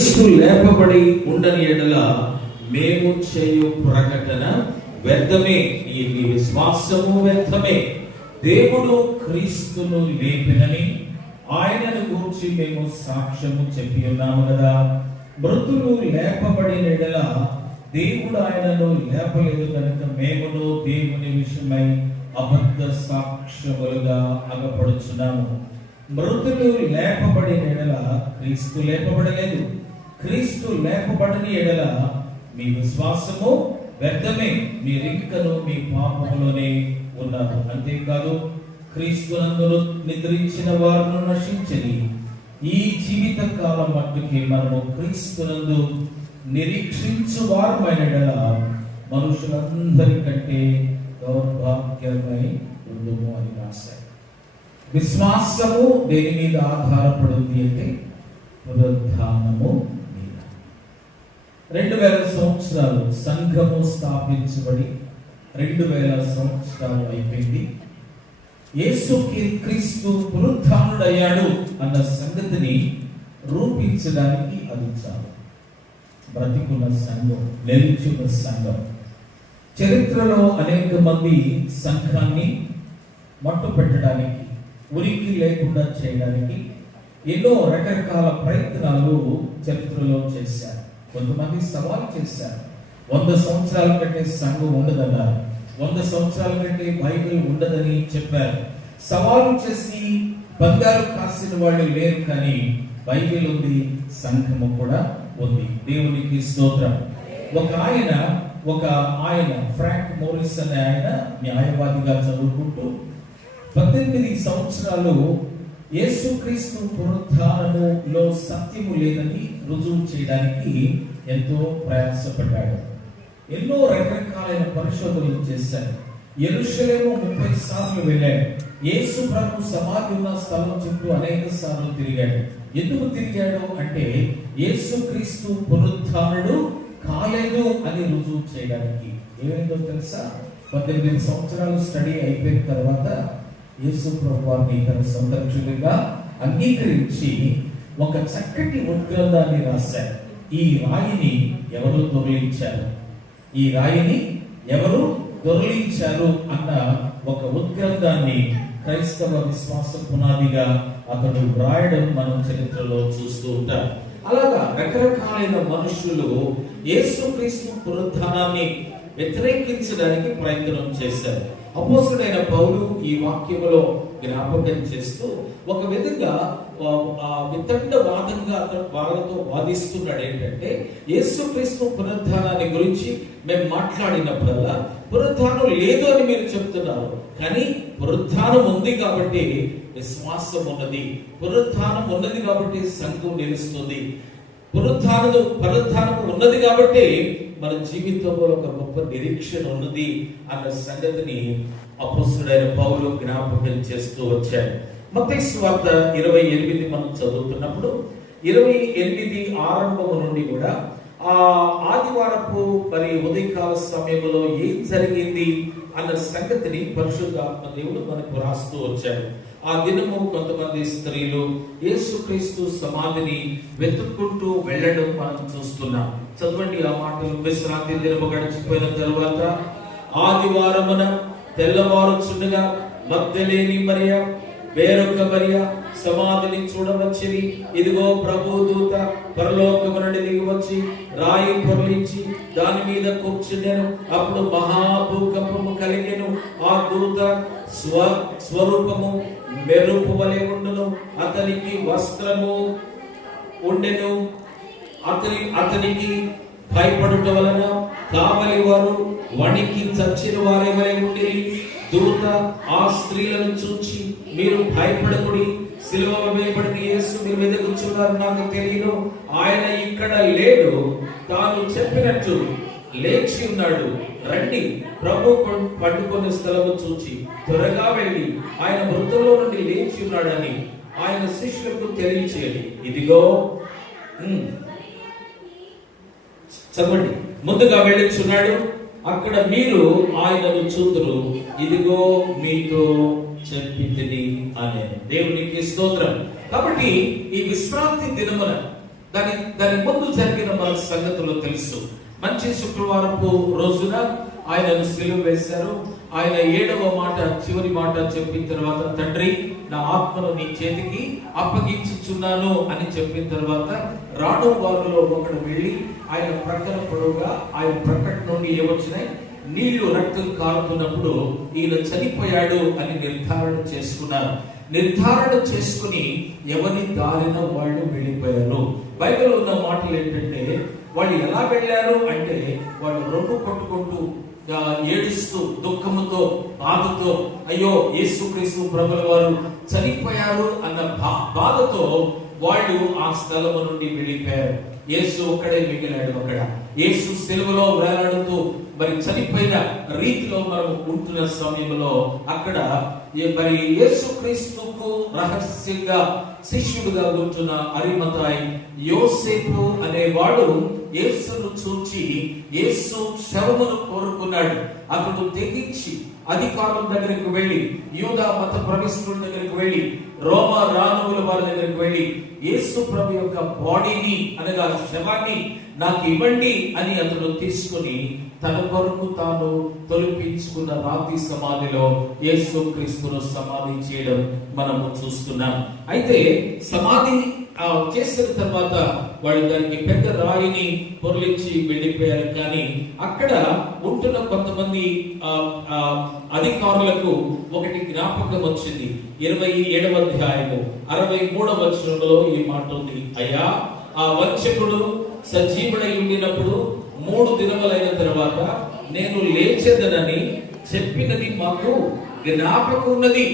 క్రీస్తు లేపబడి ఉండని ఎడల మేము చేయు ప్రకటన వ్యర్థమే, ఈ విశ్వాసము వ్యర్థమే. దేవుడు క్రీస్తును లేపినని ఆయనను గురించి మేము సాక్ష్యము చెప్పి ఉన్నాము కదా. మృతులు లేపబడిన ఎడల దేవుడు ఆయనను లేపలేదు కనుక మేమును దేవుని విషయమై అబద్ధ సాక్ష్యములుగా అగపడుచున్నాము. మృతులు లేపబడిన ఎడల క్రీస్తు లేపబడలేదు. క్రీస్తు లేపబడని ఎడల మీ విశ్వాసము వ్యర్థమే, మీరింకను మీ పాపములోనే ఉన్నారు. అంతేకాదు, క్రీస్తునందు నిద్రించిన వారును నశించని ఈ జీవిత కాలం మట్టుకి మనము క్రీస్తునందు నిరీక్షించు వారమైన ఎడల మనుషులందరికంటే దౌర్భాగ్యమై ఉండుము అని రాశారు. విశ్వాసము దేని మీద ఆధారపడింది అంటే పునరుద్ధానము మీద. 2000 సంవత్సరాలు సంఘము స్థాపించబడి 2000 సంవత్సరాలు అయిపోయింది. యేసుకి క్రీస్తు పునరుద్ధానుడయ్యాడు అన్న సంగతిని రూపించడానికి అది చాలు. బ్రతికున్న సంఘం, నిలిచిన సంఘం. చరిత్రలో అనేక మంది సంఘాన్ని మట్టు పెట్టడానికి, ఉనికి లేకుండా చేయడానికి ఎన్నో రకరకాల ప్రయత్నాలు చరిత్రలో చేశారు. కొంతమంది సవాల్ చేశారు. 100 సంవత్సరాల కంటే సంఘం ఉండదన్నారు. 100 సంవత్సరాల కంటే బైబిల్ ఉండదని చెప్పారు. సవాలు చేసి బంగారు కాసిన వాళ్ళు లేరు, కానీ బైబిల్ ఉంది, సంఘము కూడా ఉంది. దేవునికి స్తోత్రం. ఒక ఆయన ఫ్రాంక్ మోరిస్ అనే ఆయన న్యాయవాదిగా చదువుకుంటూ 18 సంవత్సరాలు యేసుక్రీస్తు పునరుద్ధానములో సత్యము లేదని రుజువు చేయడానికి ఎంతో ప్రయాసపడ్డాడు. ఎన్నో రకరకాలైన పరిశోధనలు చేశాడు. యెరూషలేము 30 సార్లు వెళ్ళాడు. యేసు ప్రభు సమాధి ఉన్న స్థలం చుట్టూ అనేక సార్లు తిరిగాడు. ఎందుకు తిరిగాడు అంటే యేసుక్రీస్తు పునరుద్ధానుడు కాలేదు అని రుజువు చేయడానికి. ఏమైందో తెలుసా? 18 సంవత్సరాలు స్టడీ అయిపోయిన తర్వాత యేసు ప్రభు వారిని తన సంరక్షకుడిగా అంగీకరించి ఒక చక్కటి ఉద్గ్రంథాన్ని రాశారు. ఈ రాయిని ఎవరు దొరికించారు, ఈ రాయిని ఎవరు దొరికించారు అన్న ఒక ఉద్గ్రంథాన్ని క్రైస్తవ విశ్వాస పునాదిగా అతడు రాయడం మనం చరిత్రలో చూస్తూ ఉంటాం. అలాగా రకరకాలైన మనుషులు యేసుక్రీస్తు పునరుద్ధానాన్ని వ్యతిరేకించడానికి ప్రయత్నం చేశారు. అపోస్తలుడైన పౌలు ఈ వాక్యములో జ్ఞాపకం చేస్తూ ఒక విధంగా వితండవాదంగా అతను వాళ్ళతో వాదిస్తున్నాడు. ఏంటంటే యేసుక్రీస్తు పునరుద్ధానాన్ని గురించి మేము మాట్లాడినప్పుడల్లా పునరుద్ధానం లేదు అని మీరు చెప్తున్నారు, కానీ పునరుద్ధానం ఉంది కాబట్టి విశ్వాసం ఉన్నది, పునరుద్ధానం ఉన్నది కాబట్టి సంఘం నిలుస్తుంది, పునరుద్ధానం ఉన్నది కాబట్టి మన జీవితంలో ఒక గొప్ప నిరీక్షణ ఉన్నది అన్న సంగతిని అపోస్తలుడైన పౌలు జ్ఞాపకం చేస్తూ వచ్చాడు. మత్తయి సువార్త 28 మనం చదువుతున్నప్పుడు 28 ఆరంభము నుండి కూడా ఆ ఆదివారపు మరి ఉదయకాల సమయంలో ఏం జరిగింది అన్న సంగతిని పరిశుద్ధాత్మ దేవుడు మనకు రాస్తూ వచ్చాడు. ఆ దినము కొంతమంది స్త్రీలు యేసుక్రీస్తు సమాధిని వెతుక్కుంటూ వెళ్ళడం మనం చూస్తున్నాం. చదవండి ఆ మాటలు. విశ్రాంతి దినము గడిచిపోయిన తరువాత ఆదివారమున తెల్లవారుచుండగా మగ్దలేని మరియ వేరొక మరియ సమాధిని చూడవచ్చిరి. ఇదిగో ప్రభు దూత పరలోకము నుండి దిగి వచ్చి రాయి పొర్లించి దాని మీద కూర్చుండెను. అప్పుడు మహాభూకంపము కలిగెను. ఆ దూత స్వరూపము మెరుపు వలె ఉండును. అతనికి వస్త్రము ఉండెను. అతనికి భయపడుట వలన కావలి వారు వణికి చచ్చిన వారే వలె ఉండి, దూత ఆ స్త్రీలను చూచి మీరు భయపడకుడి, సిలువ వేయబడిన యేసు మీరు వెతుకుచున్నారు, నాకు తెలియదు, ఆయన ఇక్కడ లేడు, తాను చెప్పినట్టు లేచి ఉన్నాడు, రండి ప్రభు పట్టుకునే స్థలము చూచి త్వరగా వెళ్ళి ఆయన మృతుల్లో నుండి లేచి ఉన్నాడని ఆయన శిష్యులకు తెలియచేయండి. ఇదిగో చదవండి. ముందుగా వెళ్ళిచున్నాడు, అక్కడ మీరు ఆయనను చూతురు, ఇదిగో మీతో చెప్పితిని అనే. దేవునికి స్తోత్రం. కాబట్టి ఈ విశ్రాంతి దినమున దాని ముందు జరిగిన మన సంగతులు తెలుసు. మంచి శుక్రవారపు రోజున ఆయనను సిలువ వేశారు. ఆయన 7వ మాట, చివరి మాట చెప్పిన తర్వాత, తండ్రి నా ఆత్మను నీ చేతికి అప్పగించుచున్నాను అని చెప్పిన తర్వాత, రాను వారిలో ఒకడు వెళ్ళి ఆయన ప్రక్కన పొడవుగా ఆయన ప్రక్కన నుండి ఏమొచ్చినాయి, నీళ్లు రక్తం కారుతున్నప్పుడు ఈయన చనిపోయాడు అని నిర్ధారణ చేసుకున్నారు. నిర్ధారణ చేసుకుని ఎవరి దారిన వాళ్ళు వెళ్ళిపోయారు. బైబిల్లో ఉన్న మాటలు ఏంటంటే, వాళ్ళు ఎలా వెళ్ళారు అంటే, వాళ్ళు రొమ్ము కొట్టుకుంటూ ఏడుస్తూ దుఃఖముతో బాధతో, అయ్యో యేసుక్రీస్తు ప్రభుల వారు చనిపోయారు అన్న బాధతో వాళ్ళు ఆ స్థలము నుండి వెళ్ళిపోయారు. యేసు ఒక్కడే మిగిలాడు. అక్కడ యేసు సిలువలో వేలాడుతూ మరి చనిపోయిన రీతిలో మనం ఉంటున్న సమయంలో అక్కడ మరి యేసుక్రీస్తుకు రహస్యంగా శిష్యుడుగా ఉంటున్న అరిమతాయి యోసేపు అనేవాడు యేసును చూచి యేసు శవమును కోరుకున్నాడు. అతడు తెగించి అధికారుల దగ్గరికి వెళ్ళి, యూదా మత ప్రవిష్టుల దగ్గరికి వెళ్ళి, రోమా రాజుల వారి దగ్గరికి వెళ్ళి, యేసు ప్రభు యొక్క బాడీని అనగా శవాన్ని నాకు ఇవ్వండి అని అతడు తీసుకుని తన కొరకు తాను తొలిపించుకున్న రాతి సమాధిలో యేసు క్రీస్తును సమాధి చేయడం మనము చూస్తున్నాం. అయితే సమాధి చేసిన తర్వాత వాళ్ళు దానికి పెద్ద రాయిని పొరలించి వెళ్ళిపోయారు. కానీ అక్కడ ఉంటున్న కొంతమంది అధికారులకు ఒకటి జ్ఞాపకం వచ్చింది. 27వ అధ్యాయము 63వ వచనంలో ఈ మాట ఉంది, అయ్యా ఆ వంచకుడు సజీవుడై ఉండినప్పుడు 3 దినములైన తర్వాత నేను లేచెదనని చెప్పినది మాకు జ్ఞాపకం ఉన్నది.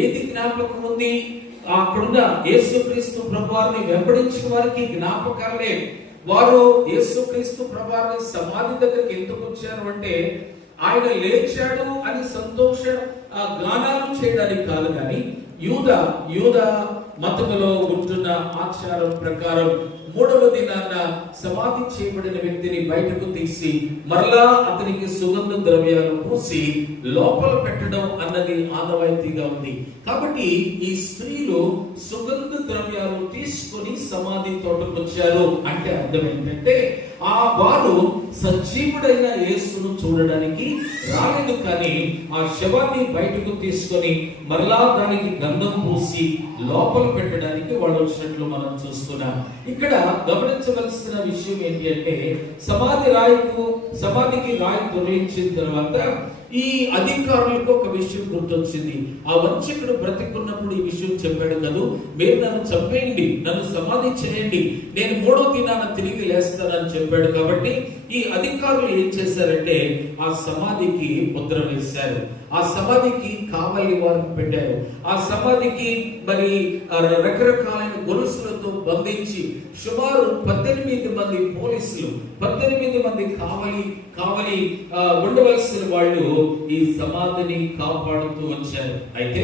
ఏది జ్ఞాపకం ఉంది? అక్కడున్న యేసుక్రీస్తు ప్రభువారిని వెంబడించిన వారికి జ్ఞాపకాలే. వారు యేసుక్రీస్తు ప్రభువారిని సమాధి దగ్గరికి ఎందుకు వచ్చారు అంటే, ఆయన లేచాడు అని సంతోష గానాలు చేయడానికి కాదు, కానీ యూదా మతములో ఉంటున్న ఆచారం ప్రకారం 3వ దినాన సమాధి చేయబడిన వ్యక్తిని బయటకు తీసి మరలా అతనికి సుగంధ ద్రవ్యాలు పూసి లోపల పెట్టడం అన్నది ఆనవాయితీగా ఉంది. కాబట్టి ఈ స్త్రీలు సుగంధ ద్రవ్యాలు తీసుకొని సమాధి తోటకు వచ్చారు అంటే అర్థం ఏంటంటే, వారు సజీవుడైన యేసును చూడడానికి రాలేదు, కానీ ఆ శవాన్ని బయటకు తీసుకొని మరలా దానికి గంధం పూసి లోపల పెట్టడానికి వాళ్ళు వచ్చినట్లు మనం చూస్తున్నాం. ఇక్కడ గమనించవలసిన విషయం ఏంటి అంటే, సమాధికి రాయి తొలగించిన తర్వాత ఈ అధికారులకు ఒక విషయం గుర్తొచ్చింది. ఆ వంచకుడు బ్రతికున్నప్పుడు ఈ విషయం చెప్పాడు కదా, మీరు నన్ను చంపేయండి, నన్ను సమాధి చేయండి, నేను 3వ దినాన తిరిగి లేస్తానని చెప్పాడు. కాబట్టి ఈ అధికారులు ఏం చేశారంటే, ఆ సమాధికి ముద్ర వేశారు, ఆ సమాధికి కావలి వారిని పెట్టారు, ఆ సమాధికి మరి రకరకాలైన గొలుసులతో బంధించి సుమారు 18 మంది పోలీసులు, 18 మంది కావలి ఉండవలసిన వాళ్ళు ఈ సమాధిని కాపాడుతూ వచ్చారు. అయితే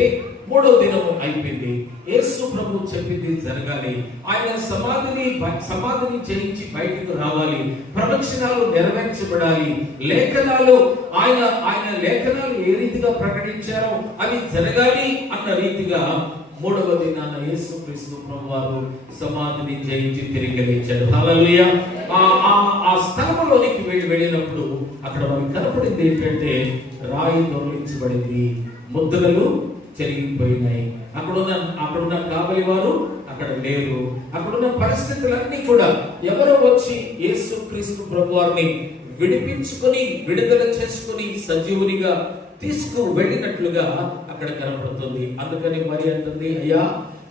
3వ దినం అయిపోయింది. యేసు ప్రభు చెప్పింది జరగాలి. ఆయన సమాధిని చేయించి బయటకు రావాలి, ప్రవచనాలు నెరవేర్చబడాలి, లేఖనాలు ఆయన లేఖనాలు ఏ రీతిగా ప్రకటించారో అవి జరగాలి అన్న రీతిగా 3వ దినాన యేసుక్రీస్తు ప్రభువారు సమాధిని జయించి తిరిగి లేచాడు. హల్లెలూయా. ఆ స్థలంలోనికి వెళ్ళినప్పుడు అక్కడ మనకు కనపడింది ఏంటంటే, రాయి దొరికించబడింది, ముద్రలు చెరిగిపోయినాయి. అక్కడున్న కావలి వారు అక్కడ లేరు. అక్కడున్న పరిస్థితులన్నీ కూడా ఎవరో వచ్చి యేసుక్రీస్తు ప్రభువారిని విడిపించుకొని విడుదల చేసుకుని సజీవునిగా తీసుకు వెళ్ళినట్లుగా అక్కడ కనపడుతుంది. అందుకని మరి అంటుంది, అయ్యా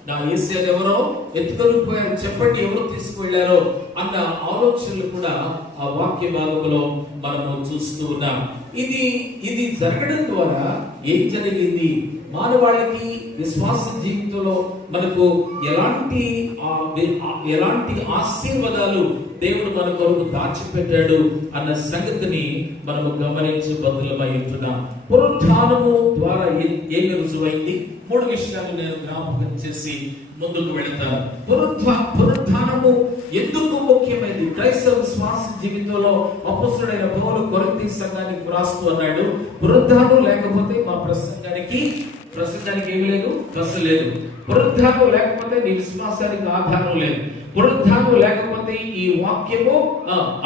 నా యేసయ్య ఎవరో ఎత్తుకొని పోయారు, చెప్పండి ఎవరు తీసుకువెళ్లారో అన్న ఆలోచనలు కూడా ఆ వాక్య భాగంలో మనము చూస్తూ ఉన్నాం. ఇది జరగడం ద్వారా ఏం జరిగింది? మానవాళికి విశ్వాస జీవితంలో మనకు ఎలాంటి ఆశీర్వాదాలు దేవుడు మన కొరకు దాచిపెట్టాడు అన్న సంగతిని మనము గమనించి బదులమై ఉంటున్నాం. పునరుత్థానము ద్వారా ఏం రుజువైంది? 3 విషయాలు నేను జ్ఞాపకం చేసి ముందుకు వెళతాను. పునరుత్థానము ఎందుకు ముఖ్యమైనది? క్రైస్తవ విశ్వాస జీవితంలో అపొస్తలుడైన పౌలు కొరింథీ సంఘానికి రాస్తూ అన్నాడు, పునరుత్థానం లేకపోతే మా ప్రసంగానికి ప్రసిద్ధానికి ఏమి లేదు, కసు లేదు. పునరుద్ధానం లేకపోతే నీ విశ్వాసానికి ఆధారం లేదు. పునరుద్ధానం లేకపోతే ఈ వాక్యము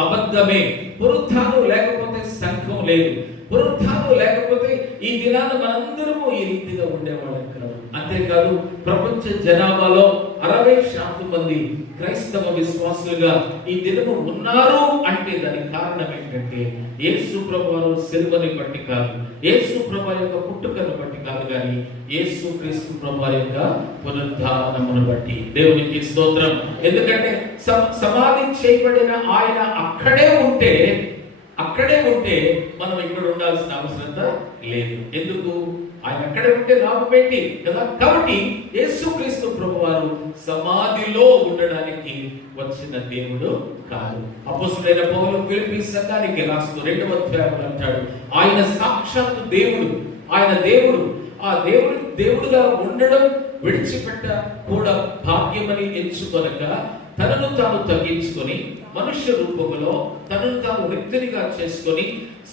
అబద్ధమే. పునరుద్ధానం లేకపోతే సంఘం లేదు. పునరుద్ధానం లేకపోతే ఈ దినాన మనందరము ఈ రీతిగా ఉండేవాళ్ళం కాదు. అంతేకాదు, ప్రపంచ జనాభాలో 60% మంది క్రైస్తవ విశ్వాసులుగా ఈ దినము ఉన్నారు అంటే దానికి కారణం ఏంటంటే యేసు ప్రభువు సిలువని బట్టి కాదు, యేసు ప్రభువు యొక్క పుట్టుకను బట్టి కాదు, కానీ యేసు క్రీస్తు ప్రభువు యొక్క పునరుద్ధానమును బట్టి. దేవునికి స్తోత్రం. ఎందుకంటే సమాధి చేయబడిన ఆయన అక్కడే ఉంటే మనం ఇక్కడ ఉండాల్సిన అవసరం లేదు. ఎందుకు? ఆయన అక్కడే ఉంటే లాభం ఏంటి కదా. కాబట్టి యేసుక్రీస్తు ప్రభువారు సమాధిలో ఉండడానికి వచ్చిన దేవుడు కాదు. అపోస్తలుడైన పౌలు ఫిలిప్పీ సంఘానికి రాస్తూ 2వ అధ్యాయంలో అంటాడు, ఆయన సాక్షాత్తు దేవుడు. ఆయన దేవుడు. ఆ దేవుడుగా ఉండడం విడిచిపెట్ట కూడా భాగ్యమని ఎంచుకొనక తనను తాను తగ్గించుకొని మనుష్య రూపములో తనను తాను వ్యక్తిగా చేసుకొని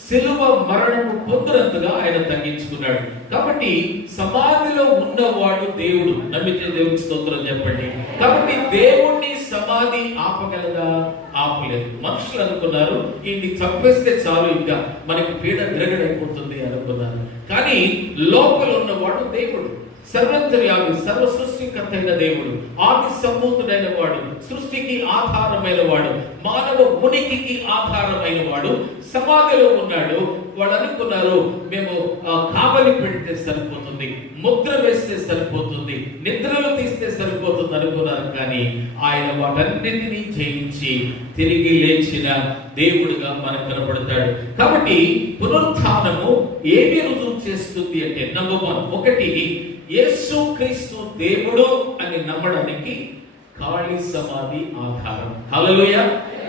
సిలువ మరణము పొందినంతగా ఆయన తగ్గించుకున్నాడు. కాబట్టి సమాధిలో ఉన్నవాడు దేవుడు. నమ్మితే దేవుడికి స్తోత్రం చెప్పండి. కాబట్టి దేవుణ్ణి సమాధి ఆపగలదా? ఆపలేదు. మనుషులు అనుకున్నారు ఈయన్ని చంపేస్తే చాలు, ఇంకా మనకి పీడ విరగడైపోతుంది అనుకున్నారు. కానీ లోపల ఉన్నవాడు దేవుడు, సర్వంతర్యామి, సర్వ సృష్టికర్త అయిన దేవుడు, ఆది సంభూతుడైన వాడు, సృష్టికి ఆధారమైన వాడు, మానవ ఉనికికి ఆధారమైన వాడు సమాధిలో ఉన్నాడు. వాళ్ళు అనుకున్నారు మేము కావలి పెడితే సరిపోతుంది, ముద్ర వేస్తే సరిపోతుంది, నిద్రలు తీస్తే సరిపోతుంది అనుకున్నారు. కానీ ఆయన వాటన్నిటినీ జయించి తిరిగి లేచిన దేవుడుగా మనకు కనపడతాడు. కాబట్టి పునరుత్థానము ఏమి రుజువు చేస్తుంది అంటే, నంబర్ 1, ఒకటి, యేసు క్రీస్తు దేవుడు అని నమ్మడానికి ఖాళీ సమాధి ఆధారం. హల్లెలూయా.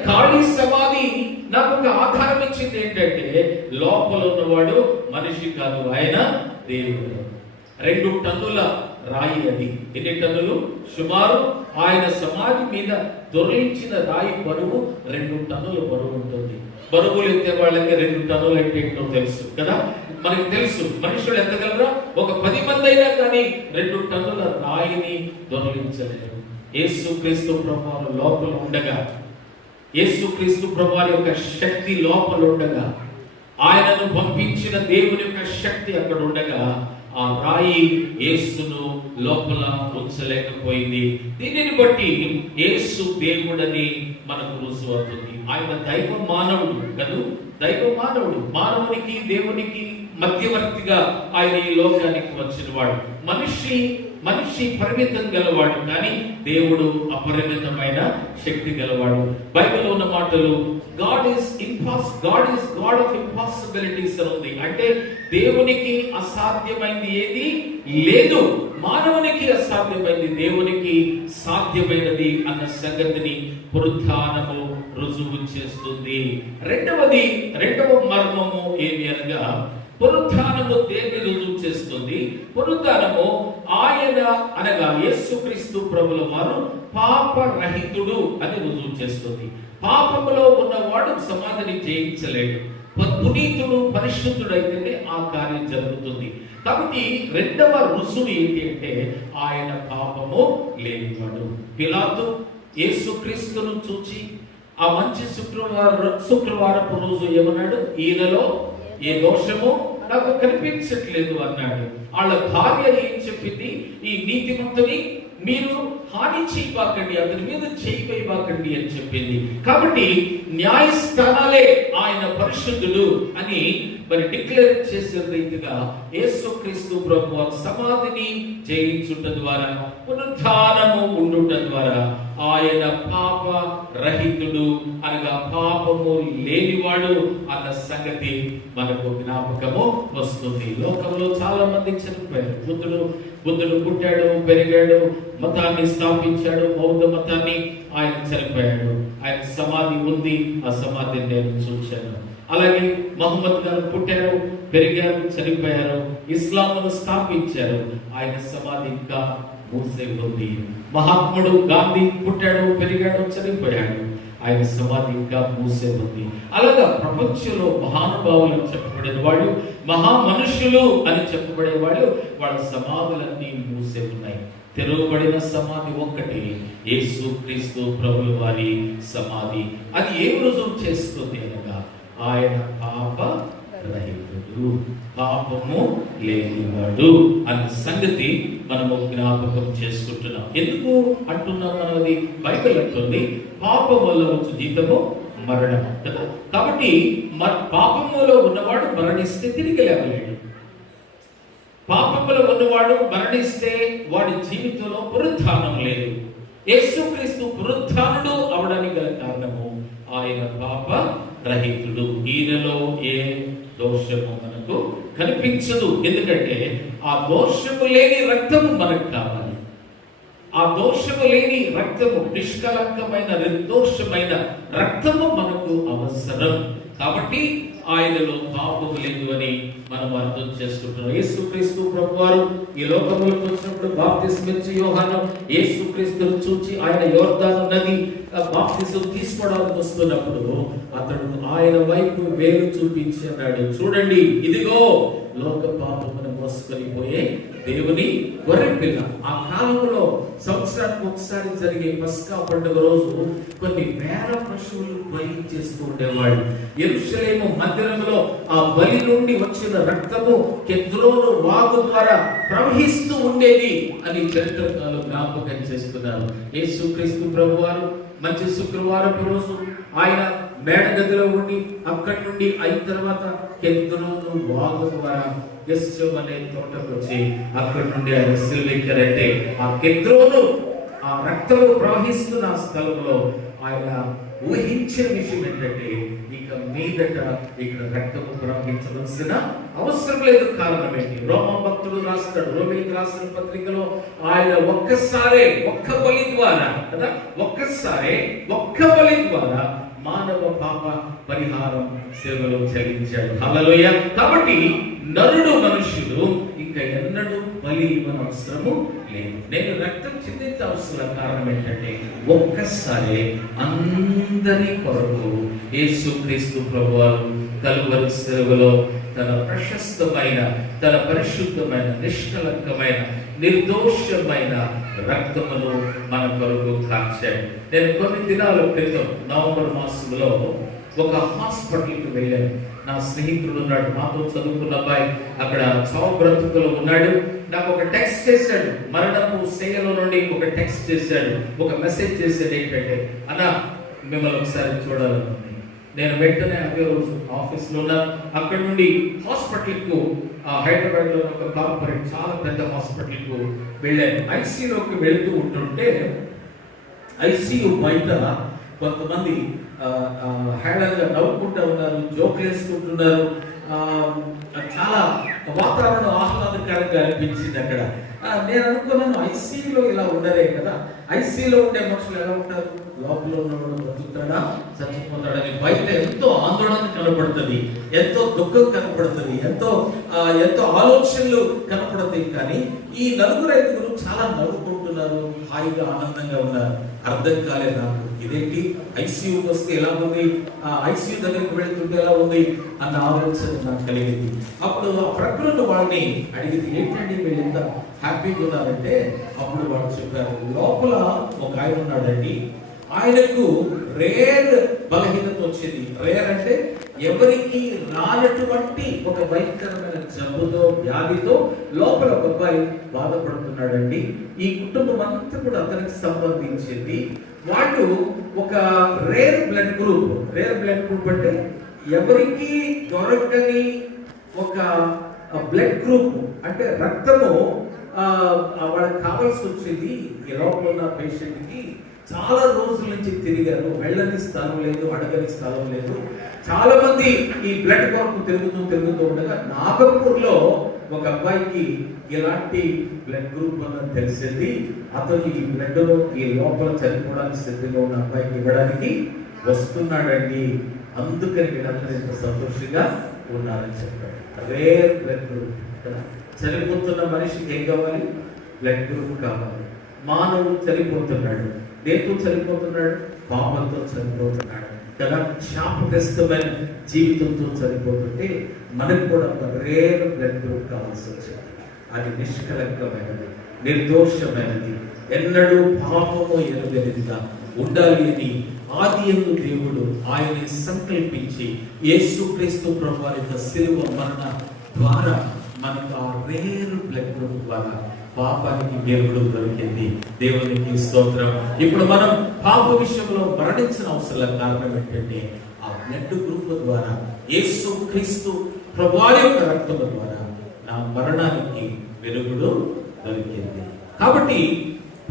ఖాళీ సమాధి నాకు ఒక ఆధారం ఇచ్చింది ఏంటంటే, లోపల ఉన్నవాడు మనిషి కాదు, ఆయన దేవుడు. 2 టన్నుల రాయి అది. ఎన్ని టన్నులు? సుమారు ఆయన సమాధి మీద దొరికించిన రాయి బరువు 2 టన్నుల బరువు ఉంటుంది. బరువులు ఎత్తే వాళ్ళకి 2 టన్నులు అంటే ఏంటో తెలుసు కదా. మనకి తెలుసు మనుషులు ఎత్తగలరా? ఒక 10 మంది అయినా కానీ 2 టన్నుల రాయిని దొరికించలేరు. యేసుక్రీస్తు ప్రభువు లోపల ఉండగా, యేసుక్రీస్తు ప్రభువు యొక్క శక్తి లోపల ఉండగా, ఆయనను పంపించిన దేవుని యొక్క శక్తి అక్కడ ఉండగా, ఆ రాయి యేసును లోపల ఉంచలేకపోయింది. దీనిని బట్టి యేసు దేవుడని మనకు రుజువు అవుతుంది. ఆయన దైవ మానవుడు కదూ. దైవ మానవుడు. మానవునికి దేవునికి మధ్యవర్తిగా ఆయన ఈ లోకానికి వచ్చినవాడు. మనిషి పరిమితం గలవాడు, కానీ దేవుడు అపరిమితమైన శక్తి గలవాడు. బైబిల్లో ఉన్న మాటలు God is God of impossibilities అని ఉంది. అంటే దేవునికి అసాధ్యమైంది ఏది లేదు. మానవునికి అసాధ్యమైంది దేవునికి సాధ్యమైనది అన్న సంగతిని పునరుత్థానము రుజువు చేస్తుంది. రెండవ మర్మము ఏమి అనగా, పునరుత్థానము దేన్ని రుజువు చేస్తుంది? పునరుత్థానము ఆయన అనగా యేసుక్రీస్తు ప్రభుల వారు పాపరహితుడు అని రుజువు చేస్తుంది. పాపములో ఉన్నవాడు సమాధిని జయించలేడు. పునీతుడు పరిశుద్ధుడు అయితేనే ఆ కార్యం జరుగుతుంది. కాబట్టి రెండవ రుజువు ఏంటి అంటే, ఆయన పాపము లేనివాడు. పిలాతు యేసుక్రీస్తును చూచి ఆ మంచి శుక్రవారపు రోజు ఏమన్నాడు? ఈయనలో ఏ దోషము నాకు కనిపించట్లేదు అన్నాడు. వాళ్ళ భార్య ఏం చెప్పింది? ఈ నీతిమంతుని మీరు హాని చేయబాకండి, అతని మీద చేయబాకండి అని చెప్పింది. కాబట్టి న్యాయస్థానాలే ఆయన పరిశుద్ధుడు అని మరి డిక్లేర్ చేసే రీతిగా యేసుక్రీస్తు ప్రభువు సమాధిని జయించుట ద్వారా, పునరుత్థానము ఉండుట ద్వారా ఆయన పాప రహితుడు అనగా పాపము లేనివాడు అన్న సంగతి మనకు జ్ఞాపకము వస్తుంది. లోకంలో చాలా మంది చనిపోయారు. బుద్ధుడు పుట్టాడు, పెరిగాడు, మతాన్ని స్థాపించాడు, బౌద్ధ మతాన్ని. ఆయన చనిపోయాడు. ఆయన సమాధి ఉంది, ఆ సమాధిని నేను చూశాను. అలాగే మహమ్మద్ గారు పుట్టారు, పెరిగారు, చనిపోయారు, ఇస్లాంను స్థాపించారు. ఆయన సమాధి ఇంకా మూసే ఉంది. మహాత్ముడు గాంధీ పుట్టాడు, పెరిగాడు, చనిపోయాడు. ఆయన సమాధి ఇంకా మూసే ఉంది. అలాగా ప్రపంచంలో మహానుభావులు అని చెప్పబడిన వాళ్ళు, మహా మనుషులు అని చెప్పబడే వాళ్ళు, వాళ్ళ సమాధులన్నీ మూసే ఉన్నాయి. తెరవబడిన సమాధి ఒక్కటి, యేసు క్రీస్తు ప్రభుల వారి సమాధి. అది ఏ రుజువు చేస్తుంది అనగా ఆయన పాప రహితుడు, పాపము లేనివాడు అన్న సంగతి మనము జ్ఞాపకం చేసుకుంటున్నాం. ఎందుకు అంటున్నాం? మనది బైబిల్ అంటుంది పాపం వల్ల వచ్చే జీతము మరణం కదా. కాబట్టి పాపములో ఉన్నవాడు మరణిస్తే తిరిగి లేవలేడు. పాపములో ఉన్నవాడు మరణిస్తే వాడి జీవితంలో పునరుత్థానం లేదు. యేసుక్రీస్తు పునరుత్థానుడు అవడానికి గల కారణము ఆయన పాప రహితుడు. ఈయనలో ఏ దోషము మనకు కనిపించదు. ఎందుకంటే ఆ దోషము లేని రక్తము మనకు కావాలి. ఆ దోషము లేని రక్తము, నిష్కలంకమైన నిర్దోషమైన రక్తము మనకు అవసరం. కాబట్టి ఆయనలో పాపము లేదు అని మనం అర్థం చేసుకుంటున్నాం. యేసుక్రీస్తు ప్రభువారు ఈ లోకములకు వచ్చినప్పుడు బాప్తిస్మం ఇచ్చే యోహాను యేసుక్రీస్తును చూచి ఆయన యోర్దాను నది బాప్తిస్మం తీసుకోవడానికి వస్తున్నప్పుడు అతడు ఆయన వైపు వేలు చూపించి అన్నాడు, చూడండి ఇదిగో లోక పాపమును మోసుకొని పోయే దేవుని గొర్రెపిల్ల. ఆ కాలంలో సంవత్సరానికి ఒకసారి జరిగే పస్కా పండుగ రోజు కొన్ని వేల పశువులు బలి చేస్తూ ఉండేవాడు. యెరూషలేము మందిరంలో ఆ బలి నుండి వచ్చిన రక్తము కెద్రోను వాగు ద్వారా ప్రవహిస్తూ ఉండేది అని చరిత్రకారులు జ్ఞాపకం చేస్తున్నారు. యేసుక్రీస్తు ప్రభువారు మంచి శుక్రవారం రోజు ఆయన మేడగదిలో ఉండి అక్కడి నుండి అయిన తర్వాత కెద్రోను వాగు ద్వారా గెత్సేమనే తోటకు వచ్చి అక్కడి నుండి ఆయన సిలువెక్కారంటే ఆ కెద్రోను ఆ రక్తము ప్రవహిస్తున్న స్థలంలో ఆయన ఊహించిన విషయం ఏంటంటే ఇక మీదట ఇక్కడ రక్తము ప్రవహించవలసిన అవసరం లేదు. కారణం ఏంటి? రోమా భక్తుడు రాస్తాడు, రోమిలికి రాసిన పత్రికలో ఆయన ఒక్కసారే ఒక్క బలి ద్వారా కదా, ఒక్కసారే ఒక్క బలి ద్వారా మానవ పాప పరిహారం సేవలో చెల్లించాడు. హల్లెలూయా. కాబట్టి నరుడు మనుషుడు ఇంకా ఎన్నడూ బలి ఇవ్వని అవసరము లేదు. నేను రక్తం చిందించవలసిన కారణం ఏంటంటే ఒక్కసారి అందరి కొరకు యేసుక్రీస్తు ప్రభువారు కలువరి సేవలో తన ప్రశస్తమైన, తన పరిశుద్ధమైన, నిష్కలంకమైన, నిర్దోషమైన రక్తమును మన కొరకు కార్చాడు. నేను కొన్ని దినాల క్రితం నవంబర్ మాసంలో ఒక హాస్పిటల్కి వెళ్ళాను. నా స్నేహితుడు ఉన్నాడు, మాతో చదువుకున్న అబ్బాయి అక్కడ చావు బ్రతుకులో ఉన్నాడు. నాకు ఒక టెక్స్ట్ చేశాడు, మరణపు శయ్యలో నుండి ఒక టెక్స్ట్ చేశాడు, ఒక మెసేజ్ చేశాడు. ఏంటంటే అన్నా మిమ్మల్ని ఒకసారి చూడాలనుకుంది. నేను వెంటనే అదే రోజు ఆఫీస్లో ఉన్నా. అక్కడి నుండి హాస్పిటల్కు హైదరాబాద్ లో ఒక కార్పొరేట్ చాలా పెద్ద హాస్పిటల్కు వెళ్ళాను. ఐసీయూలోకి వెళ్తూ ఉంటుంటే ఐసీయూ బయట కొంతమంది హేళనగా నవ్వుకుంటూ ఉన్నారు, జోకులు వేసుకుంటున్నారు. చాలా వాతావరణం ఆహ్లాదకరంగా అనిపించింది అక్కడ. నేను అనుకున్నాను ఐసీయూలో ఇలా ఉండరే కదా, ఐసీయూలో ఉండే మనుషులు ఎలా ఉంటారు, లోపల ఉన్నవాడు బతుకుతాడా చచ్చిపోతాడని. బయట ఎంతో ఆందోళన కనపడుతుంది, ఎంతో దుఃఖం కనపడుతుంది, ఎంతో ఆలోచనలు కనపడతాయి. కానీ ఈ నలుగురు ఐదుగురు చాలా నవ్వుకుంటున్నారు, హాయిగా ఆనందంగా ఉన్నారు. అర్థం కాలేదు నాకు, ఇదేంటి ఐసీయూకి వస్తే ఎలా ఉంది, ఐసీయూ దగ్గరికి వెళ్తుంటే ఎలా ఉంది అన్న ఆలోచన నాకు కలిగింది. అప్పుడు ఆ ప్రకృతి వాళ్ళని అడిగింది, ఏంటండి వీళ్ళు ఎంత హ్యాపీగా ఉన్నారంటే అప్పుడు వాళ్ళు చెప్పారు, లోపల ఒక ఆయన ఉన్నాడండి, ఆయనకు రేర్ బలహీనత వచ్చింది. రేర్ అంటే ఎవరికి రానటువంటి ఒక భయంకరమైన జబ్బుతో, వ్యాధితో లోపల ఒక అబ్బాయి బాధపడుతున్నాడండి. ఈ కుటుంబం అంతా కూడా అతనికి సంబంధించింది. వాళ్ళు ఒక rare blood group. Rare blood group అంటే ఎవరికి దొరకని ఒక బ్లడ్ గ్రూప్, అంటే రక్తము వాళ్ళకి కావాల్సి వచ్చింది. ఈ లోపల ఉన్న పేషెంట్ కి చాలా రోజుల నుంచి తిరిగారు, వెళ్ళని స్థలం లేదు, అడగని స్థలం లేదు. చాలా మంది ఈ బ్లడ్ కొరకు తిరుగుతూ ఉండగా నాగపూర్లో ఒక అబ్బాయికి ఇలాంటి బ్లడ్ గ్రూప్ అన్నది తెలిసింది. అతను ఈ బ్లడ్ ఈ లోపల చనిపోవడానికి సిద్ధంగా ఉన్న అబ్బాయికి ఇవ్వడానికి వస్తున్నాడండి. అందుకని వీళ్ళందరూ ఇంత సంతోషంగా ఉన్నారని చెప్పాడు. Rare blood group. చనిపోతున్న మనిషికి ఏం కావాలి? బ్లడ్ గ్రూప్ కావాలి. మానవుడు చనిపోతున్నాడు, దేంతో చనిపోతున్నాడు? పాపంతో చనిపోతున్నాడు కదా. శాపగ్రస్తమైన జీవితంతో చనిపోతుంటే మనకు కూడా ఒక రేర్ బ్లడ్ గ్రూప్ కావాల్సి వచ్చింది. అది నిష్కలంకమైనది, నిర్దోషమైనది, ఎన్నడూ పాపము ఎరుగనిదిగా ఉండాలి అని ఆదియందు దేవుడు ఆయన్ని సంకల్పించి యేసుక్రీస్తు ప్రభువారి యొక్క శిలువ మరణ ద్వారా మనకు ఆ రేర్ బ్లడ్ గ్రూప్ ద్వారా పాపానికి విరుగుడు దొరికింది. దేవునికి స్తోత్రం. ఇప్పుడు మనం పాప విషయంలో మరణించిన అవసరం కారణం ఏంటంటే ఆ బ్లడ్ గ్రూప్ ద్వారా యేసుక్రీస్తు ప్రభువారి యొక్క రక్తము ద్వారా నా మరణానికి వెలుగుడు దొరికింది. కాబట్టి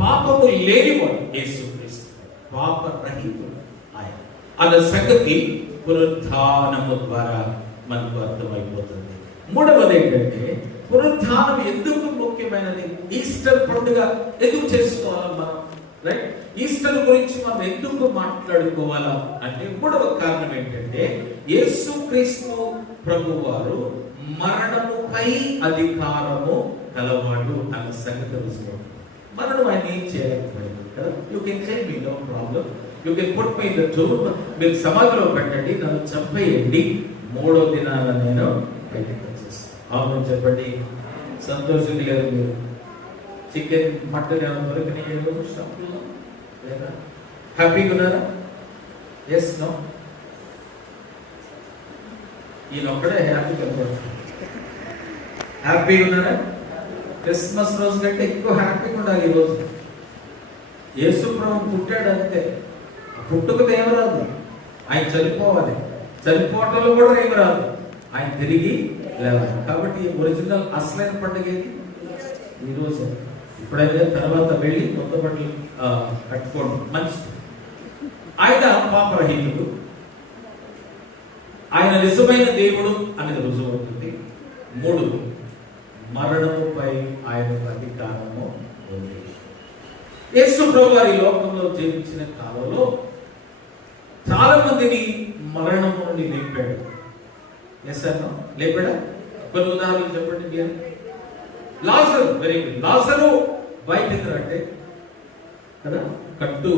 పాపము లేనివాడు యేసుక్రీస్తు, పాపరహితుడు ఆయన అన్న సంగతి పునరుద్ధానము ద్వారా మనకు అర్థమైపోతుంది. మూడవది ఏంటంటే పునరుద్ధానం ఎందుకు ముఖ్యమైనది? ఈస్టర్ పండుగ ఎందుకు చేసుకోవాలి మనం? రైట్, ఈస్టర్ గురించి మనం ఎందుకు మాట్లాడుకోవాలా అంటే మూడవ కారణం ఏంటంటే యేసుక్రీస్తు ప్రభువారు మరణముపై అధికారము కలవాడు అన్న సంగతి తెలుసుకోండి. మరణం ఆయన ఏం చేయలేకపోయింది కదా. You can say me no problem, you can put me in the tomb, మీరు సమాధిలో పెట్టండి, నన్ను చంపేయండి, మూడో దినాన నేను బయటకు వచ్చేస్తాను. అవును చెప్పండి. సంతోషంగా లేదు మీరు? చికెన్ మటన్ ఏమైనా దొరికినాయి షాపుల్లో లేదా? హ్యాపీగా ఉన్నారా? Yes no? ఈయన ఒక్కడే హ్యాపీగా హ్యాపీగా ఉన్నారా? క్రిస్మస్ రోజు కంటే ఎక్కువ హ్యాపీగా ఉండాలి ఈ రోజు. యేసు ప్రభు పుట్టాడు అంతే, పుట్టుకతో ఏమి రాదు, ఆయన చనిపోవాలి, చనిపోవటంలో కూడా ఏమి రాదు, ఆయన తిరిగి లేవాలి. కాబట్టి ఒరిజినల్ అసలైన పండుగ ఏది? ఈ రోజు. ఇప్పుడైతే తర్వాత వెళ్ళి కొత్త బట్టలు కట్టుకోండి, మంచిది. ఆయన పాపరహితుడు, ఆయన నిజమైన దేవుడు అనేది రుజువు అవుతుంది. మూడు, మరణముపై ఆయన అధికారము ఉంది. యేసు ప్రభు వారి లోకంలో జీవించిన కాలంలో చాలా మందిని మరణము నుండి లేపాడు. ఎస్ అన్నా? లేపాడా? కొన్ని ఉదాహరణలు చెప్పండి మీరు. లాజరు, వెరీ గుడ్. లాజరు బయటకు అంటే కదా, కట్టు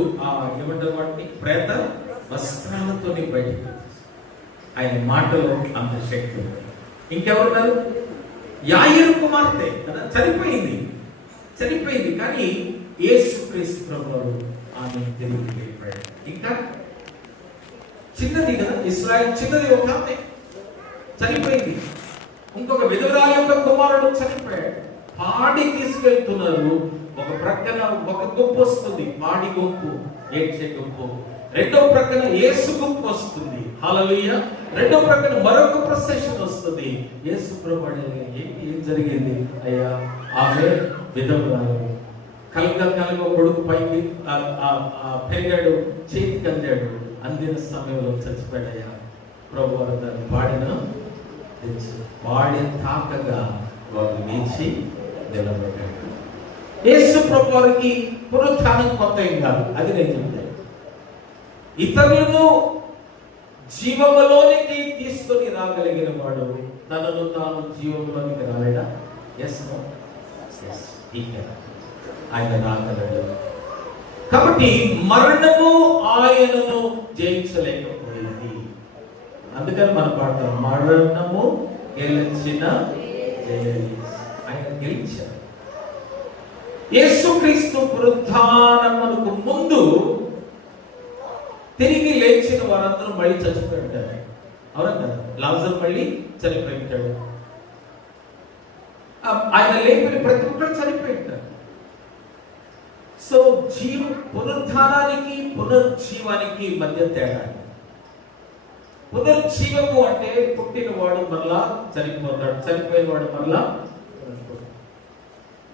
ఏమంటారు వాటిని, ప్రేత వస్త్రాలతో బయటకు. ఆయన మాటలో అంత శక్తి ఉంది. ఇంకెవరున్నారు? యాయిరు కుమార్తె కదా, చనిపోయింది కానీ యేసుక్రీస్తు ప్రభువు ఆమె తిరిగి లేపాడు. ఇంకా చిన్నది కదా, ఇశ్రాయేల్ చిన్నది ఒక ఆమె చనిపోయింది. ఇంకొక విధవరాలి యొక్క కుమారుడు చనిపోయాడు. పాడి తీసుకెళ్తున్నారు, ఒక ప్రక్కన ఒక గుంపు వస్తుంది, పాడి గుంపు, ఏడ్చే గుంపు. రెండో ప్రక్కన యేసు గుంపు వస్తుంది, హల్లెలూయా. రెండో ప్రక్కన మరొక ప్రొసెషన్ వస్తుంది. యేసు ప్రభువు ఏం జరిగింది? అయ్యా, ఆమె విధవరాలు, కలగ కొడుకు పైకి పెరిగాడు, చేతికి అందాడు, అందిన సమయంలో చచ్చిపోయాడయ్యా. ప్రభు వారు దాన్ని పాడి తాకగా వారు లేచి నిలబడ్డాడు. యేసు ప్రభు వారికి పునరుత్థానం కొత్త ఏం కాదు, అది నేను చెప్తాను. ఇతరులను జీవములోనికి తీసుకొని రాగలిగిన వాడు తనను తాను జీవములోనికి రాలేడా? Yes no? ఆయన రాగలడు. కాబట్టి మరణము ఆయనను జయించలేకపోయింది. అందుకని మన పాడతాం, మరణము గెలిచిన ఆయన గెలిచారు. యేసుక్రీస్తు పునరుత్థానమునకు ముందు తిరిగి లేచిన వారందరూ మళ్ళీ చచ్చిపోయింటారు. అవునా కదా? లాజరు మళ్ళీ చనిపోయింటాడు. ఆయన లేపిన ప్రతి ఒక్కరు చనిపోయింటారు. సో పునరుత్థానానికి పునర్జీవానికి మధ్య తేడా. పునర్జీవము అంటే పుట్టిన వాడు మరలా చనిపోతాడు, చనిపోయిన వాడు మరలా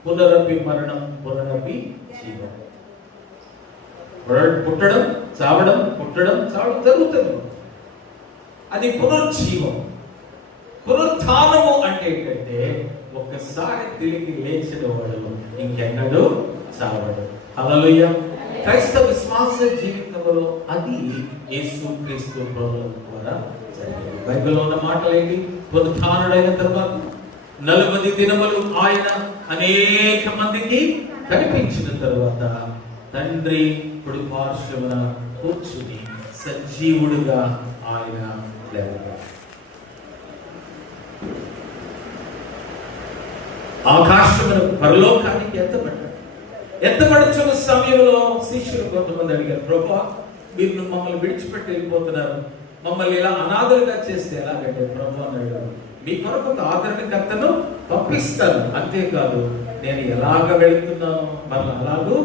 పునరపి మరణం పునరపి జీవం. పుట్టడం చావడం, పుట్టడం చావడం జరుగుతుంది. అది పునర్జీవం. పునరుత్థానము అంటే ఏంటంటే ఒక్కసారి తిరిగి లేచిన వాడు ఇంకెన్నడూ చావడు. హల్లెలూయా. క్రైస్తవ విశ్వాస జీవితంలో అది యేసుక్రీస్తు ప్రభువు ద్వారా జరిగింది. బైబిల్లో ఉన్న మాటలు ఏంటి? పునరుత్థానుడైన తర్వాత 40 దినములు ఆయన అనేక మందికి కనిపించిన తర్వాత తండ్రి కుడి పార్శ్వమున కూర్చుని సజీవుడుగా ఆయన లేవబడ్డాడు. ఆకాశమున పరలోకానికి ఎత్తబడ్డాడు. ఎత్తబడుచున్న సమయంలో శిష్యులు కొంతమంది అడిగారు, ప్రభువా, మీరు మమ్మల్ని విడిచిపెట్టి వెళ్ళిపోతున్నారు, మమ్మల్ని ఇలా అనాథలుగా చేస్తే ఎలాగంటే? ప్రభు అన్నాడు, మీ కొరకు ఒక ఆదరణకర్తను పంపిస్తాను, అంతేకాదు నేను ఎలాగ వెళుతున్నాను మళ్ళీ అలాగూ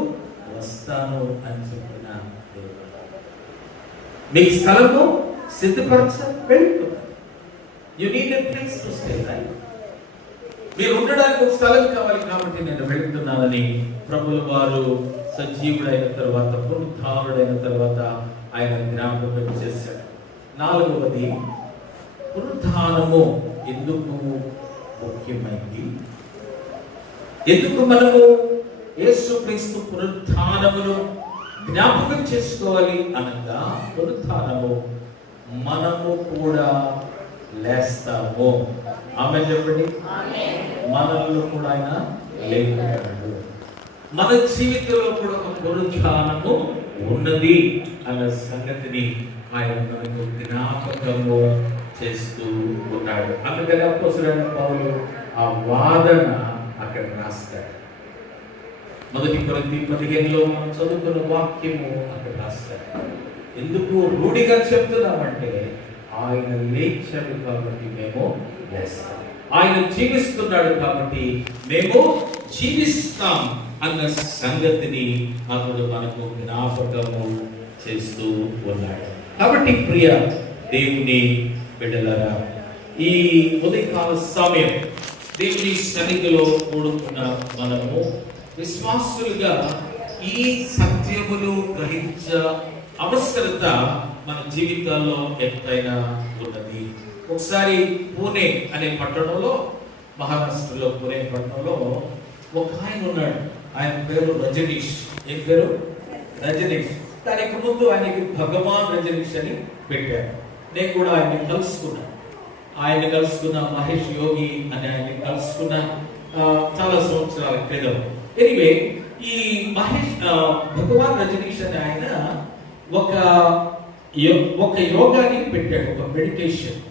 వస్తాను అని చెప్పిన దేవుడు. మీ స్థలము సిద్ధపరచ వెళ్ళిపోతాను. You need a place to stay, right? మీరు ఉండడానికి ఒక స్థలం కావాలి కాబట్టి నేను వెళుతున్నానని ప్రభుల వారు సజీవుడైన తర్వాత, పునరుద్ధానుడైన తర్వాత ఆయన జ్ఞాపకం చేశాడు. నాలుగవది, పునరుద్ధానము ఎందుకు ముఖ్యమైంది? ఎందుకు మనము యేసుక్రీస్తు పునరుద్ధానమును జ్ఞాపకం చేసుకోవాలి అనగా, పునరుద్ధానము మనము కూడా లేస్తాము. ఆమె చెప్పండి. మనలో కూడా ఆయన లేపుతాడు. మన జీవితంలో కూడా ఒక పునరుద్ధానము ఉన్నది అన్న సంగతిని ఆయన మనకు జ్ఞాపకము చేస్తూ ఉన్నాడు. అందుకని అపోస్తలుడైన పౌలు ఆ వాదన అక్కడ రాస్తాడు. 1 కొరింథీ 15లో మనం చదువుకున్న వాక్యము అక్కడ రాస్తాడు. ఎందుకు రూఢిగా చెప్తున్నామంటే, ఆయన లేచాడు కాబట్టి మేము లేస్తాం, ఆయన జీవిస్తున్నాడు కాబట్టి మేము జీవిస్తాం అన్న సంగతిని అతడు మనకు జ్ఞాపకము చేస్తూ ఉన్నాడు. కాబట్టి ప్రియ దేవుని బిడ్డలారా, ఈ ఉదయకాల సమయం దేవుని సన్నిధిలో కూడుకున్న మనము విశ్వాసులుగా ఈ సత్యములు గ్రహించ అవసరత మన జీవితాల్లో ఎంతైనా ఉన్నది. ఒకసారి పూణే అనే పట్టణంలో, మహారాష్ట్రలో పూణే పట్టణంలో ఒక ఆయన ఉన్నాడు. ఆయన పేరు రజనీష్. ఏం పేరు? రజనీష్. దానికి ముందు ఆయనకి భగవాన్ రజనీష్ అని పెట్టారు. నేను కూడా ఆయన్ని కలుసుకున్న మహేష్ యోగి అని ఆయన్ని కలుసుకున్న చాలా సంవత్సరాల క్రితం. ఎనివే, ఈ భగవాన్ రజనీష్ అనే ఆయన ఒక యోగాని పెట్టాడు, ఒక మెడిటేషన్.